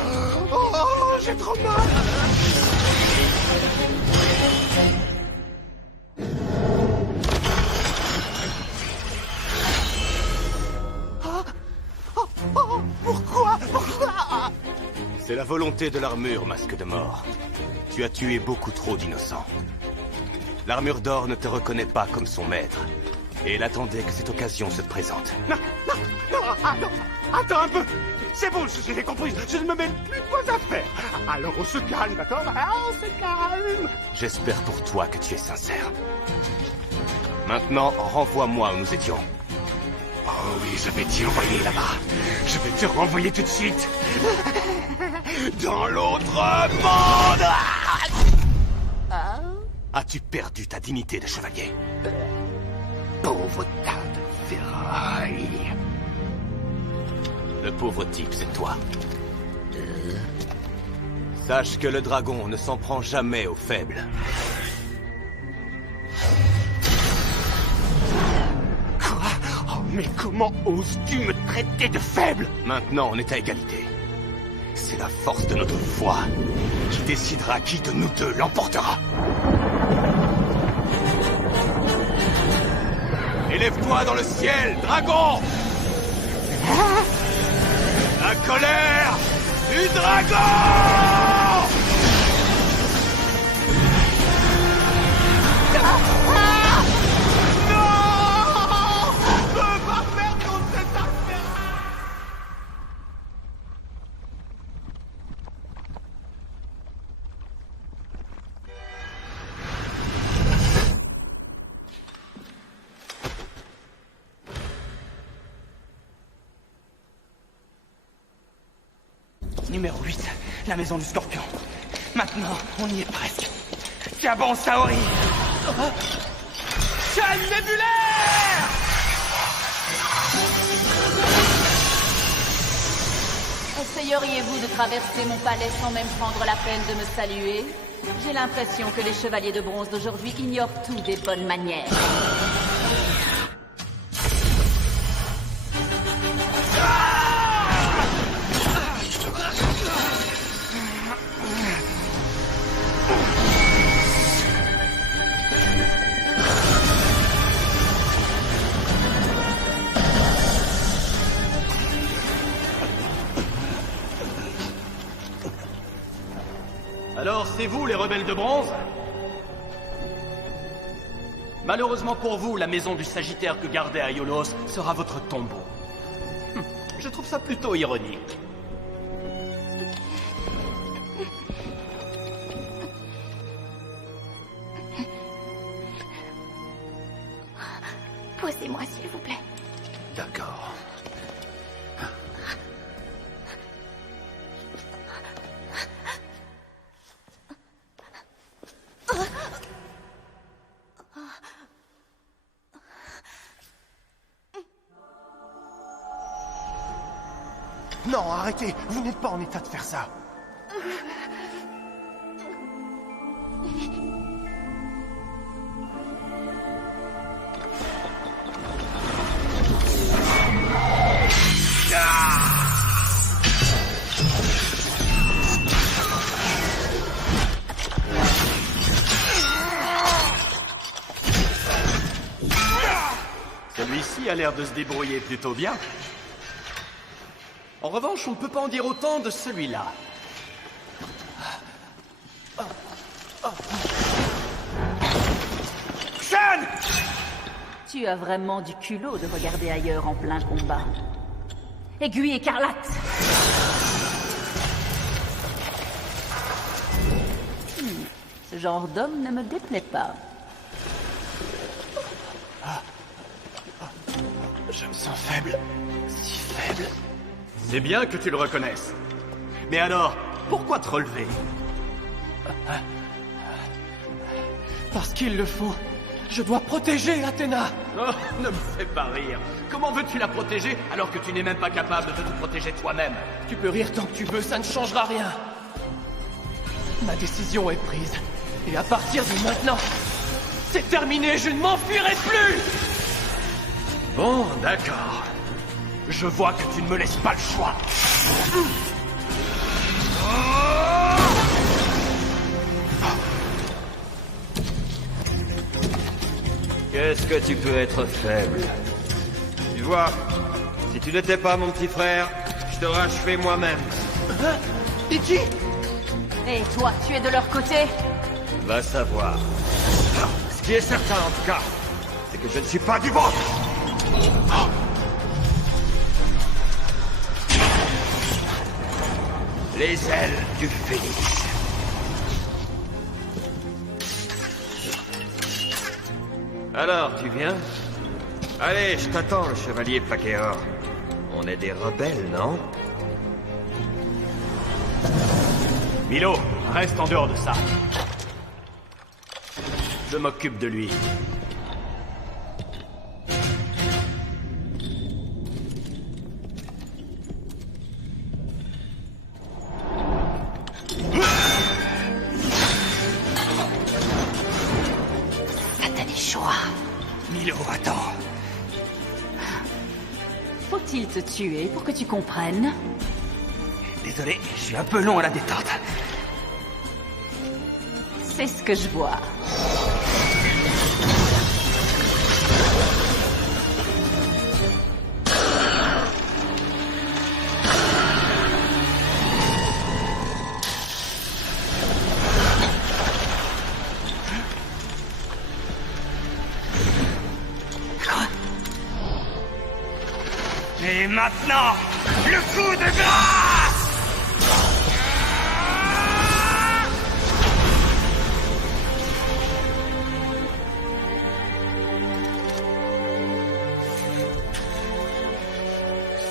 Oh, j'ai trop mal! Pourquoi? C'est la volonté de l'armure, masque de mort. Tu as tué beaucoup trop d'innocents. L'armure d'or ne te reconnaît pas comme son maître. Et elle attendait que cette occasion se présente. Non, attends un peu. C'est bon, j'ai compris. Je ne me mêle plus de vos affaires. Alors on se calme, d'accord? On se calme. J'espère pour toi que tu es sincère. Maintenant, renvoie-moi où nous étions. Oh oui, je vais t'y envoyer là-bas. Je vais te renvoyer tout de suite. Dans l'autre monde. As-tu perdu ta dignité de chevalier? Pauvre tas de ferraille. Le pauvre type, c'est toi. Sache que le dragon ne s'en prend jamais aux faibles. Quoi? Oh, mais comment oses-tu me traiter de faible? Maintenant, on est à égalité. C'est la force de notre foi qui décidera qui de nous deux l'emportera. Élève-toi dans le ciel, dragon! La colère du dragon! Non! Je veux pas perdre contre cette affaire! Numéro 8, la maison du scorpion. Maintenant, on y est presque. Tiens bon, Saori! Chaîne nébulaire! Essayeriez-vous de traverser mon palais sans même prendre la peine de me saluer? J'ai l'impression que les chevaliers de bronze d'aujourd'hui ignorent tout des bonnes manières. Alors, c'est vous, les rebelles de bronze? Malheureusement pour vous, la maison du Sagittaire que gardait Aiolos sera votre tombeau. Je trouve ça plutôt ironique. Posez-moi, s'il vous plaît. D'accord. Non, arrêtez. Vous n'êtes pas en état de faire ça. Celui-ci a l'air de se débrouiller plutôt bien. En revanche, on ne peut pas en dire autant de celui-là. Shen! Tu as vraiment du culot de regarder ailleurs en plein combat. Aiguille écarlate! Ce genre d'homme ne me déplaît pas. Je me sens faible. Si faible. C'est bien que tu le reconnaisses. Mais alors, pourquoi te relever? Parce qu'il le faut. Je dois protéger Athéna. Oh, ne me fais pas rire. Comment veux-tu la protéger alors que tu n'es même pas capable de te protéger toi-même? Tu peux rire tant que tu veux, ça ne changera rien. Ma décision est prise. Et à partir de maintenant, c'est terminé, je ne m'enfuirai plus! Bon, d'accord. Je vois que tu ne me laisses pas le choix. Qu'est-ce que tu peux être faible? Tu vois, si tu n'étais pas mon petit frère, je t'aurais achevé moi-même. Hein? Iki? Et toi, tu es de leur côté? Va savoir. Ce qui est certain, en tout cas, c'est que je ne suis pas du vôtre. Les ailes du phénix. Alors, tu viens? Allez, je t'attends, le chevalier plaqué or. On est des rebelles, non? Milo, reste en dehors de ça. Je m'occupe de lui. Milo, attends. Faut-il te tuer pour que tu comprennes? Désolé, je suis un peu long à la détente. C'est ce que je vois. Et maintenant, le coup de grâce!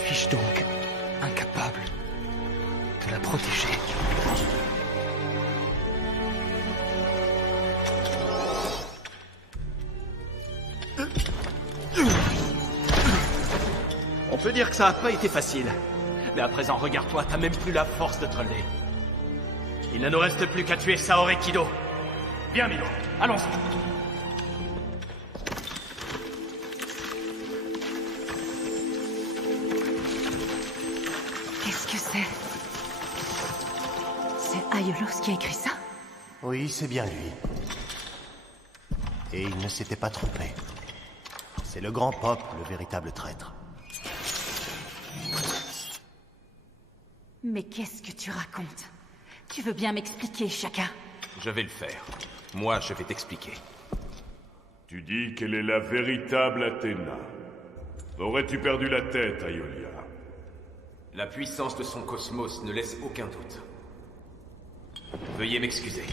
Suis-je donc incapable de la protéger? On peut dire que ça a pas été facile. Mais à présent, regarde-toi, t'as même plus la force de te relever. Il ne nous reste plus qu'à tuer Saori Kido. Bien, Milo, allons-y. Qu'est-ce que c'est? C'est Aiolos qui a écrit ça? Oui, c'est bien lui. Et il ne s'était pas trompé. C'est le grand Pop, le véritable traître. Mais qu'est-ce que tu racontes? Tu veux bien m'expliquer, Shaka? Je vais le faire. Moi, je vais t'expliquer. Tu dis qu'elle est la véritable Athéna. Aurais-tu perdu la tête, Aiolia? La puissance de son cosmos ne laisse aucun doute. Veuillez m'excuser.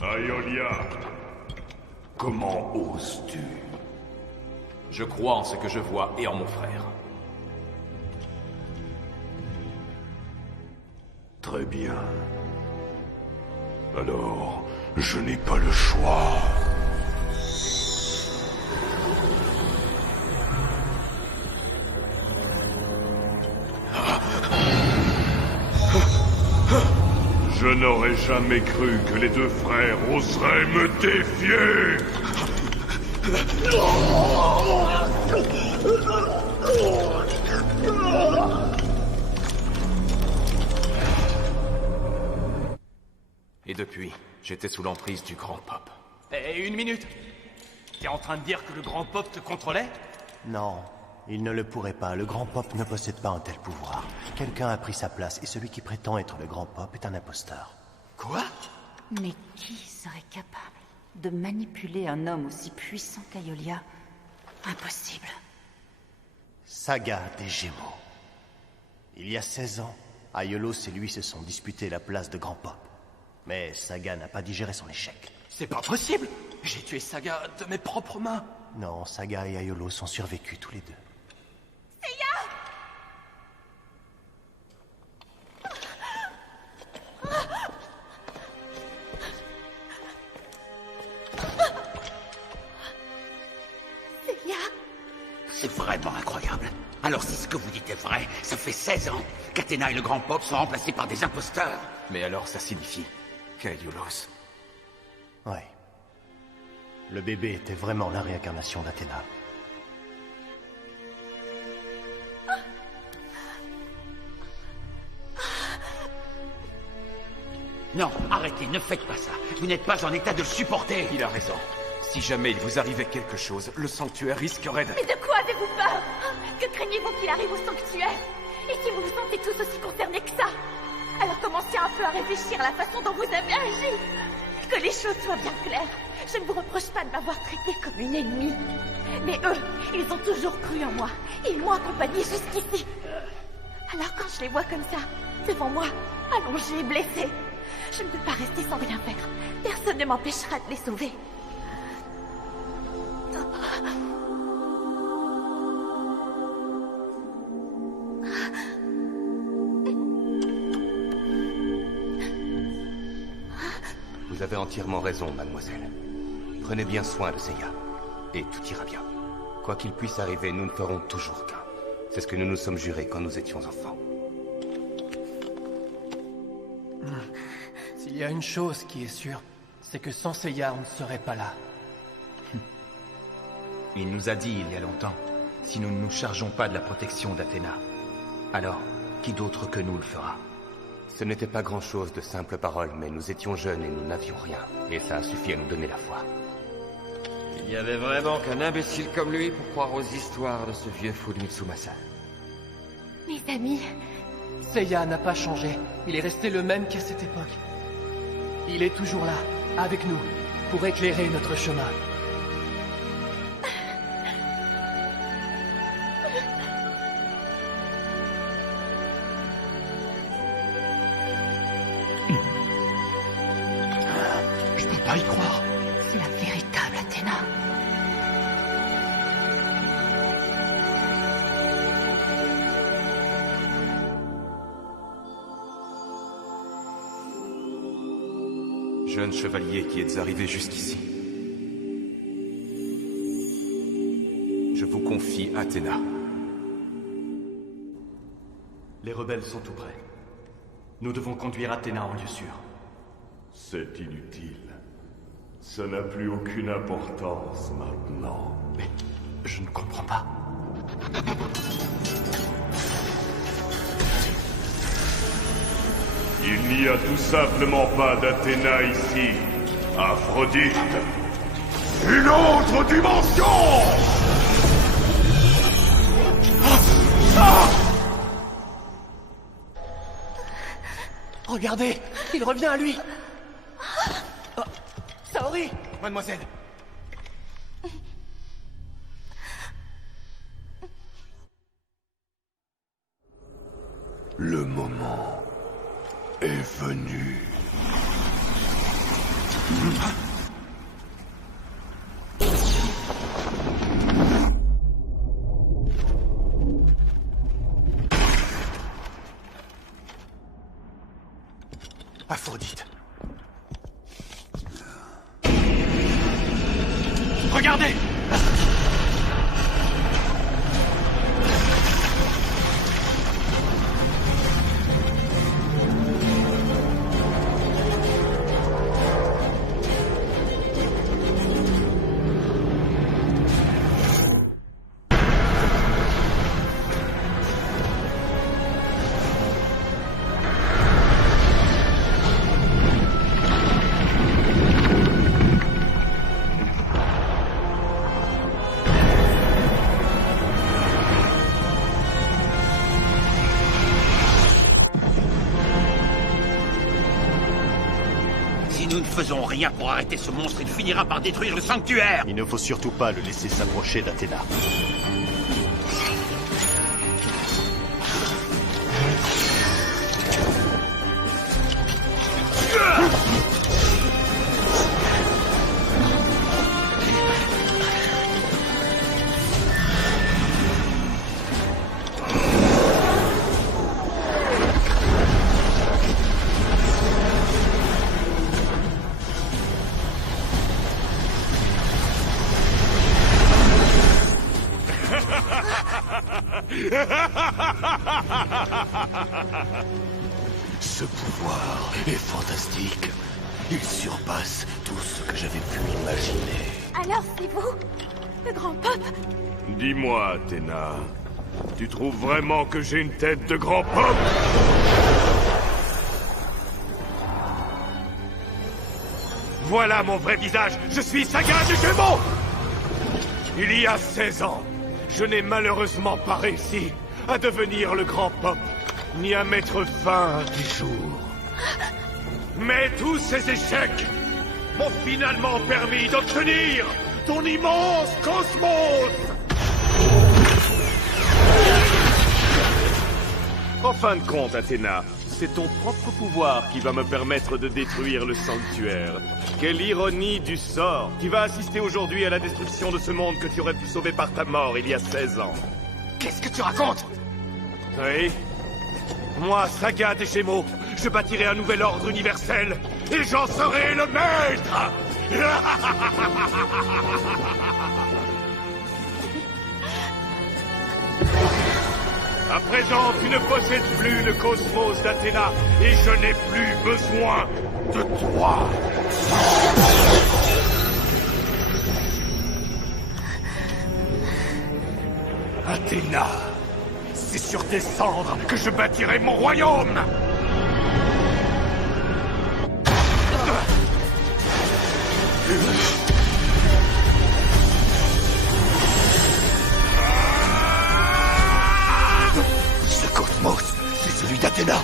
Aiolia, comment oses-tu? Je crois en ce que je vois et en mon frère. Très bien. Alors, je n'ai pas le choix. Je n'aurais jamais cru que les deux frères oseraient me défier. Et depuis, j'étais sous l'emprise du Grand Pop. Et une minute. T'es en train de dire que le Grand Pop te contrôlait? Non, il ne le pourrait pas. Le Grand Pop ne possède pas un tel pouvoir. Quelqu'un a pris sa place et celui qui prétend être le Grand Pop est un imposteur. Quoi? Mais qui serait capable de manipuler un homme aussi puissant qu'Aiolia? Impossible. Saga des Gémeaux. Il y a 16 ans, Aiolos et lui se sont disputés la place de Grand Pop. Mais Saga n'a pas digéré son échec. C'est pas possible! J'ai tué Saga de mes propres mains! Non, Saga et Aiolos ont survécu tous les deux. C'est vraiment incroyable. À Alors si ce que vous dites est vrai, ça fait 16 ans qu'Athéna et le Grand Pope sont remplacés par des imposteurs. Mais alors ça signifie Kaiolos. Ouais. Le bébé était vraiment la réincarnation d'Athéna. Non, arrêtez, ne faites pas ça. Vous n'êtes pas en état de le supporter. Il a raison. Si jamais il vous arrivait quelque chose, le sanctuaire risquerait de... Mais de quoi avez-vous peur? Que craignez-vous qu'il arrive au sanctuaire? Et si vous vous sentez tous aussi concernés que ça? Alors commencez un peu à réfléchir à la façon dont vous avez agi. Que les choses soient bien claires. Je ne vous reproche pas de m'avoir traité comme une ennemie. Mais eux, ils ont toujours cru en moi. Ils m'ont accompagné jusqu'ici. Alors quand je les vois comme ça, devant moi, allongés, blessés, je ne peux pas rester sans rien faire. Personne ne m'empêchera de les sauver. Vous avez entièrement raison, mademoiselle. Prenez bien soin de Seiya, et tout ira bien. Quoi qu'il puisse arriver, nous ne ferons toujours qu'un. C'est ce que nous nous sommes jurés quand nous étions enfants. S'il y a une chose qui est sûre, c'est que sans Seiya, on ne serait pas là. Il nous a dit il y a longtemps, si nous ne nous chargeons pas de la protection d'Athéna, alors qui d'autre que nous le fera? Ce n'était pas grand-chose de simples paroles, mais nous étions jeunes et nous n'avions rien. Et ça a suffi à nous donner la foi. Il y avait vraiment qu'un imbécile comme lui pour croire aux histoires de ce vieux fou de Mitsumasa. Mes amis... Seiya n'a pas changé. Il est resté le même qu'à cette époque. Il est toujours là, avec nous, pour éclairer notre chemin. Je peux pas y croire. C'est la véritable Athéna. Jeunes chevaliers qui êtes arrivés jusqu'ici. Je vous confie Athéna. Les rebelles sont tout près. Nous devons conduire Athéna en lieu sûr. C'est inutile. Ça n'a plus aucune importance maintenant. Mais je ne comprends pas. Il n'y a tout simplement pas d'Athéna ici. Aphrodite. Une autre dimension! Regardez, il revient à lui. Oh, Saori! Mademoiselle! Le moment est venu. Aphrodite. Regardez! Nous ne faisons rien pour arrêter ce monstre, il finira par détruire le sanctuaire. Il ne faut surtout pas le laisser s'approcher d'Athéna. Ce pouvoir est fantastique. Il surpasse tout ce que j'avais pu imaginer. Alors c'est vous, le grand pop? Dis-moi, Athéna, tu trouves vraiment que j'ai une tête de grand pop? Voilà mon vrai visage, je suis Saga des Gémeaux! Il y a 16 ans, je n'ai malheureusement pas réussi à devenir le grand pop, ni à mettre fin à tes jours. Mais tous ces échecs m'ont finalement permis d'obtenir ton immense cosmos! En fin de compte, Athéna, c'est ton propre pouvoir qui va me permettre de détruire le sanctuaire. Quelle ironie du sort! Tu vas assister aujourd'hui à la destruction de ce monde que tu aurais pu sauver par ta mort il y a 16 ans. Qu'est-ce que tu racontes? Oui. Moi, Saga des Gémeaux, je bâtirai un nouvel ordre universel et j'en serai le maître! À présent, tu ne possèdes plus le cosmos d'Athéna et je n'ai plus besoin de toi. Athéna, c'est sur tes cendres que je bâtirai mon royaume. Ce cosmos, c'est celui d'Athéna.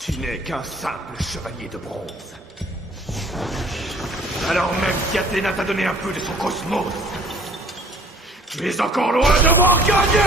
Tu n'es qu'un simple chevalier de bronze. Alors même si Athéna t'a donné un peu de son cosmos, tu es encore loin d'avoir gagné!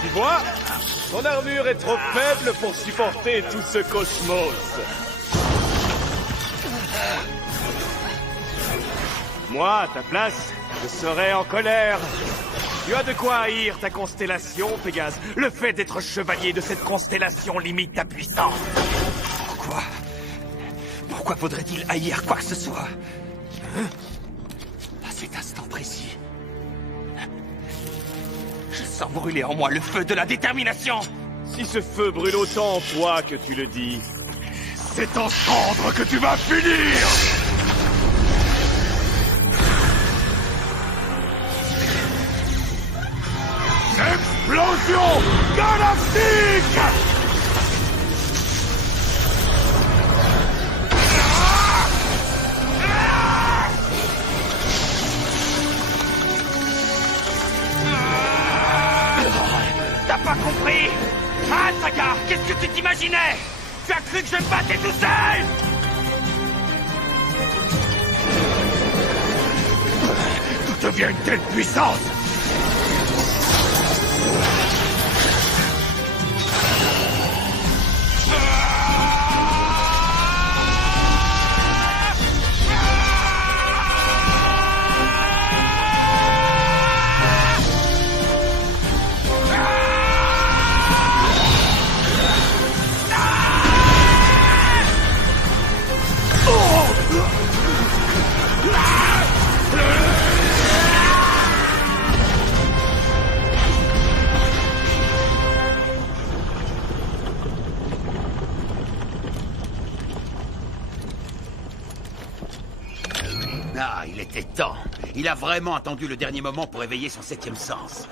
Tu vois, ton armure est trop faible pour supporter tout ce cosmos. Moi, à ta place, je serais en colère. Tu as de quoi haïr ta constellation, Pégase. Le fait d'être chevalier de cette constellation limite ta puissance. Pourquoi faudrait-il haïr quoi que ce soit? À cet instant précis, je sens brûler en moi le feu de la détermination. Si ce feu brûle autant en toi que tu le dis, c'est en cendres que tu vas finir! Explosion galactique! T'as pas compris? Ah, Saga, qu'est-ce que tu t'imaginais? Tu as cru que je me battais tout seul? D'où devient une telle puissance? était temps. Il a vraiment attendu le dernier moment pour éveiller son 7e sens.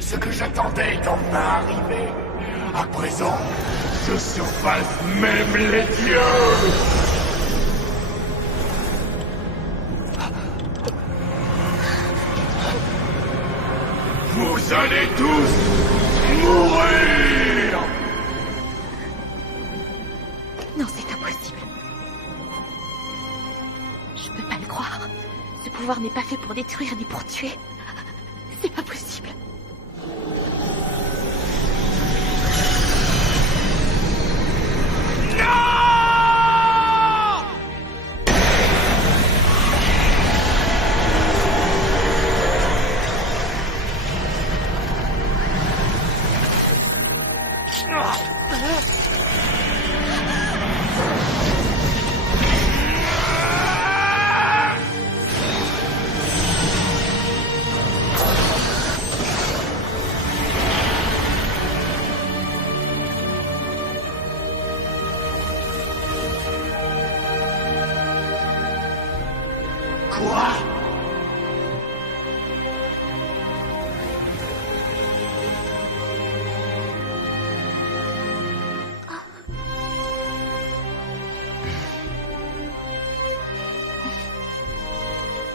Ce que j'attendais est enfin arrivé. À présent, je surpasse même les dieux. Vous allez tous mourir. Non, c'est impossible. Je peux pas le croire. Ce pouvoir n'est pas fait pour détruire ni pour tuer. C'est pas possible.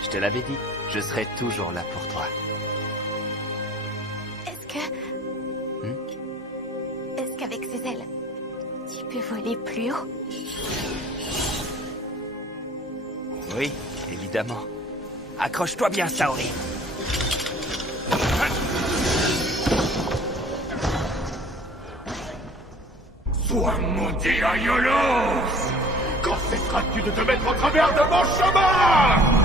Je te l'avais dit, je serai toujours là pour toi. Est-ce qu'avec ces ailes, tu peux voler plus haut? Oui, évidemment. Accroche-toi bien, Saori. Sois maudit, Aiolos! Quand cesseras-tu de te mettre en travers de mon chemin?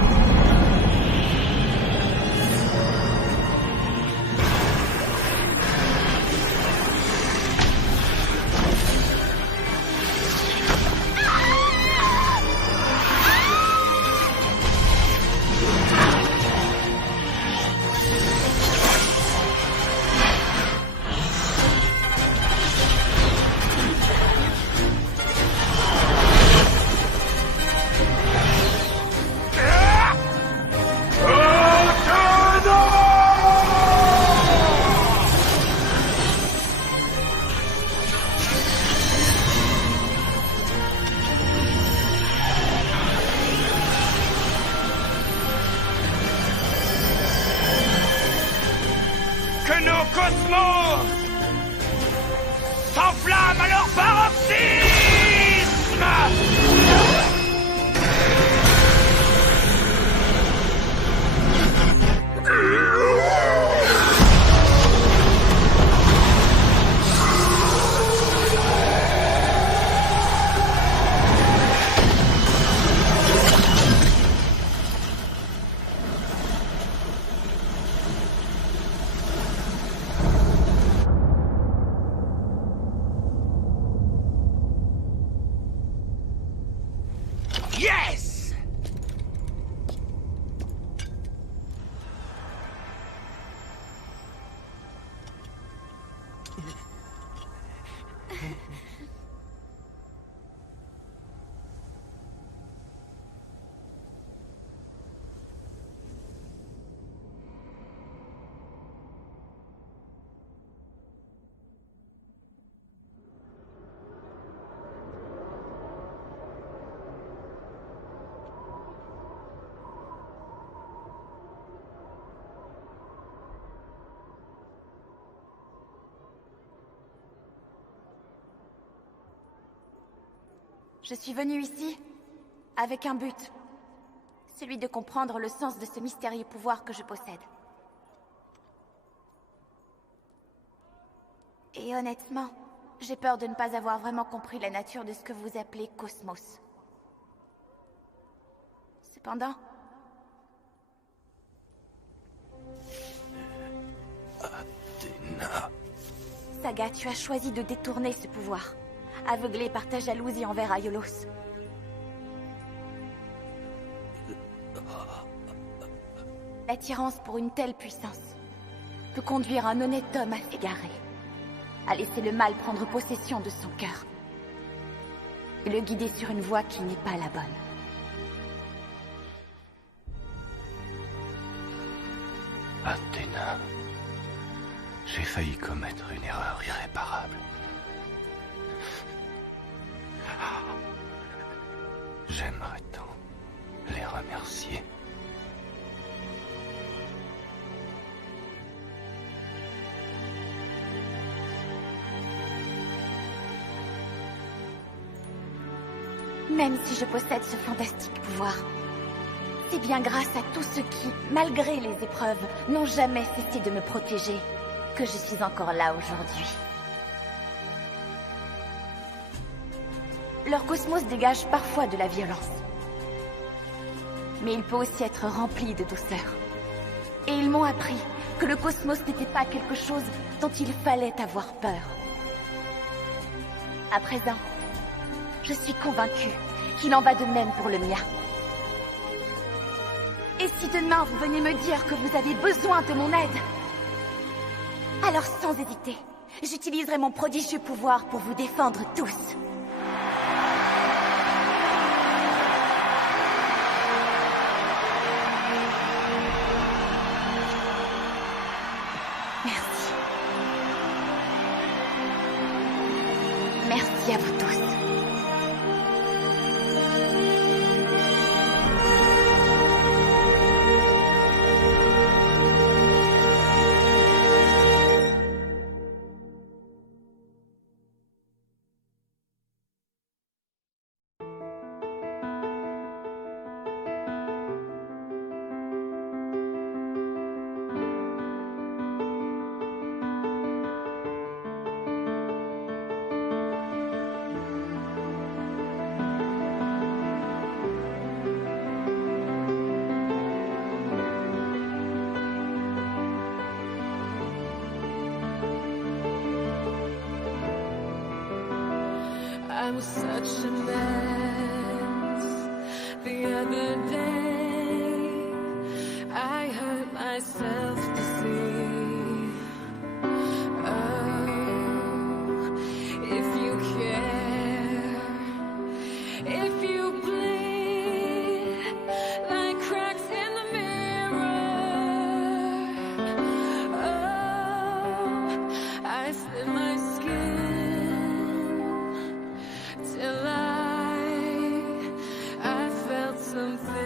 cosmos s'enflamment à leur paroxysme. Yes! Je suis venue ici avec un but. Celui de comprendre le sens de ce mystérieux pouvoir que je possède. Et honnêtement, j'ai peur de ne pas avoir vraiment compris la nature de ce que vous appelez cosmos. Cependant... Athéna... Saga, tu as choisi de détourner ce pouvoir, aveuglé par ta jalousie envers Aiolos. L'attirance pour une telle puissance peut conduire un honnête homme à s'égarer, à laisser le mal prendre possession de son cœur, et le guider sur une voie qui n'est pas la bonne. Athéna, j'ai failli commettre une erreur irréparable. J'aimerais tant les remercier. Même si je possède ce fantastique pouvoir, c'est bien grâce à tous ceux qui, malgré les épreuves, n'ont jamais cessé de me protéger que je suis encore là aujourd'hui. Leur cosmos dégage parfois de la violence. Mais il peut aussi être rempli de douceur. Et ils m'ont appris que le cosmos n'était pas quelque chose dont il fallait avoir peur. À présent, je suis convaincue qu'il en va de même pour le mien. Et si demain vous venez me dire que vous avez besoin de mon aide, alors sans hésiter, j'utiliserai mon prodigieux pouvoir pour vous défendre tous. Merci. Merci à vous tous. I was such a mess the other day. I hurt myself to see. Oh, if you care, if you bleed like cracks in the mirror. Oh, I split my skin till I felt something.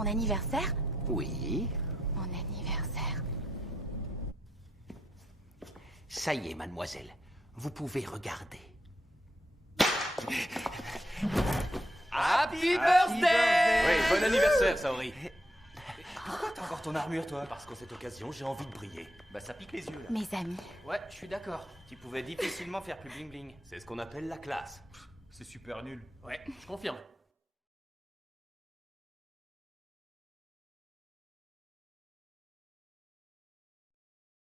Mon anniversaire? Oui. Mon anniversaire. Ça y est, mademoiselle. Vous pouvez regarder. Happy birthday! Oui, bon anniversaire, Saori. Pourquoi t'as encore ton armure, toi? Parce qu'en cette occasion, j'ai envie de briller. Bah ça pique les yeux, là. Mes amis. Ouais, je suis d'accord. Tu pouvais difficilement faire plus bling bling. C'est ce qu'on appelle la classe. C'est super nul. Ouais, je confirme.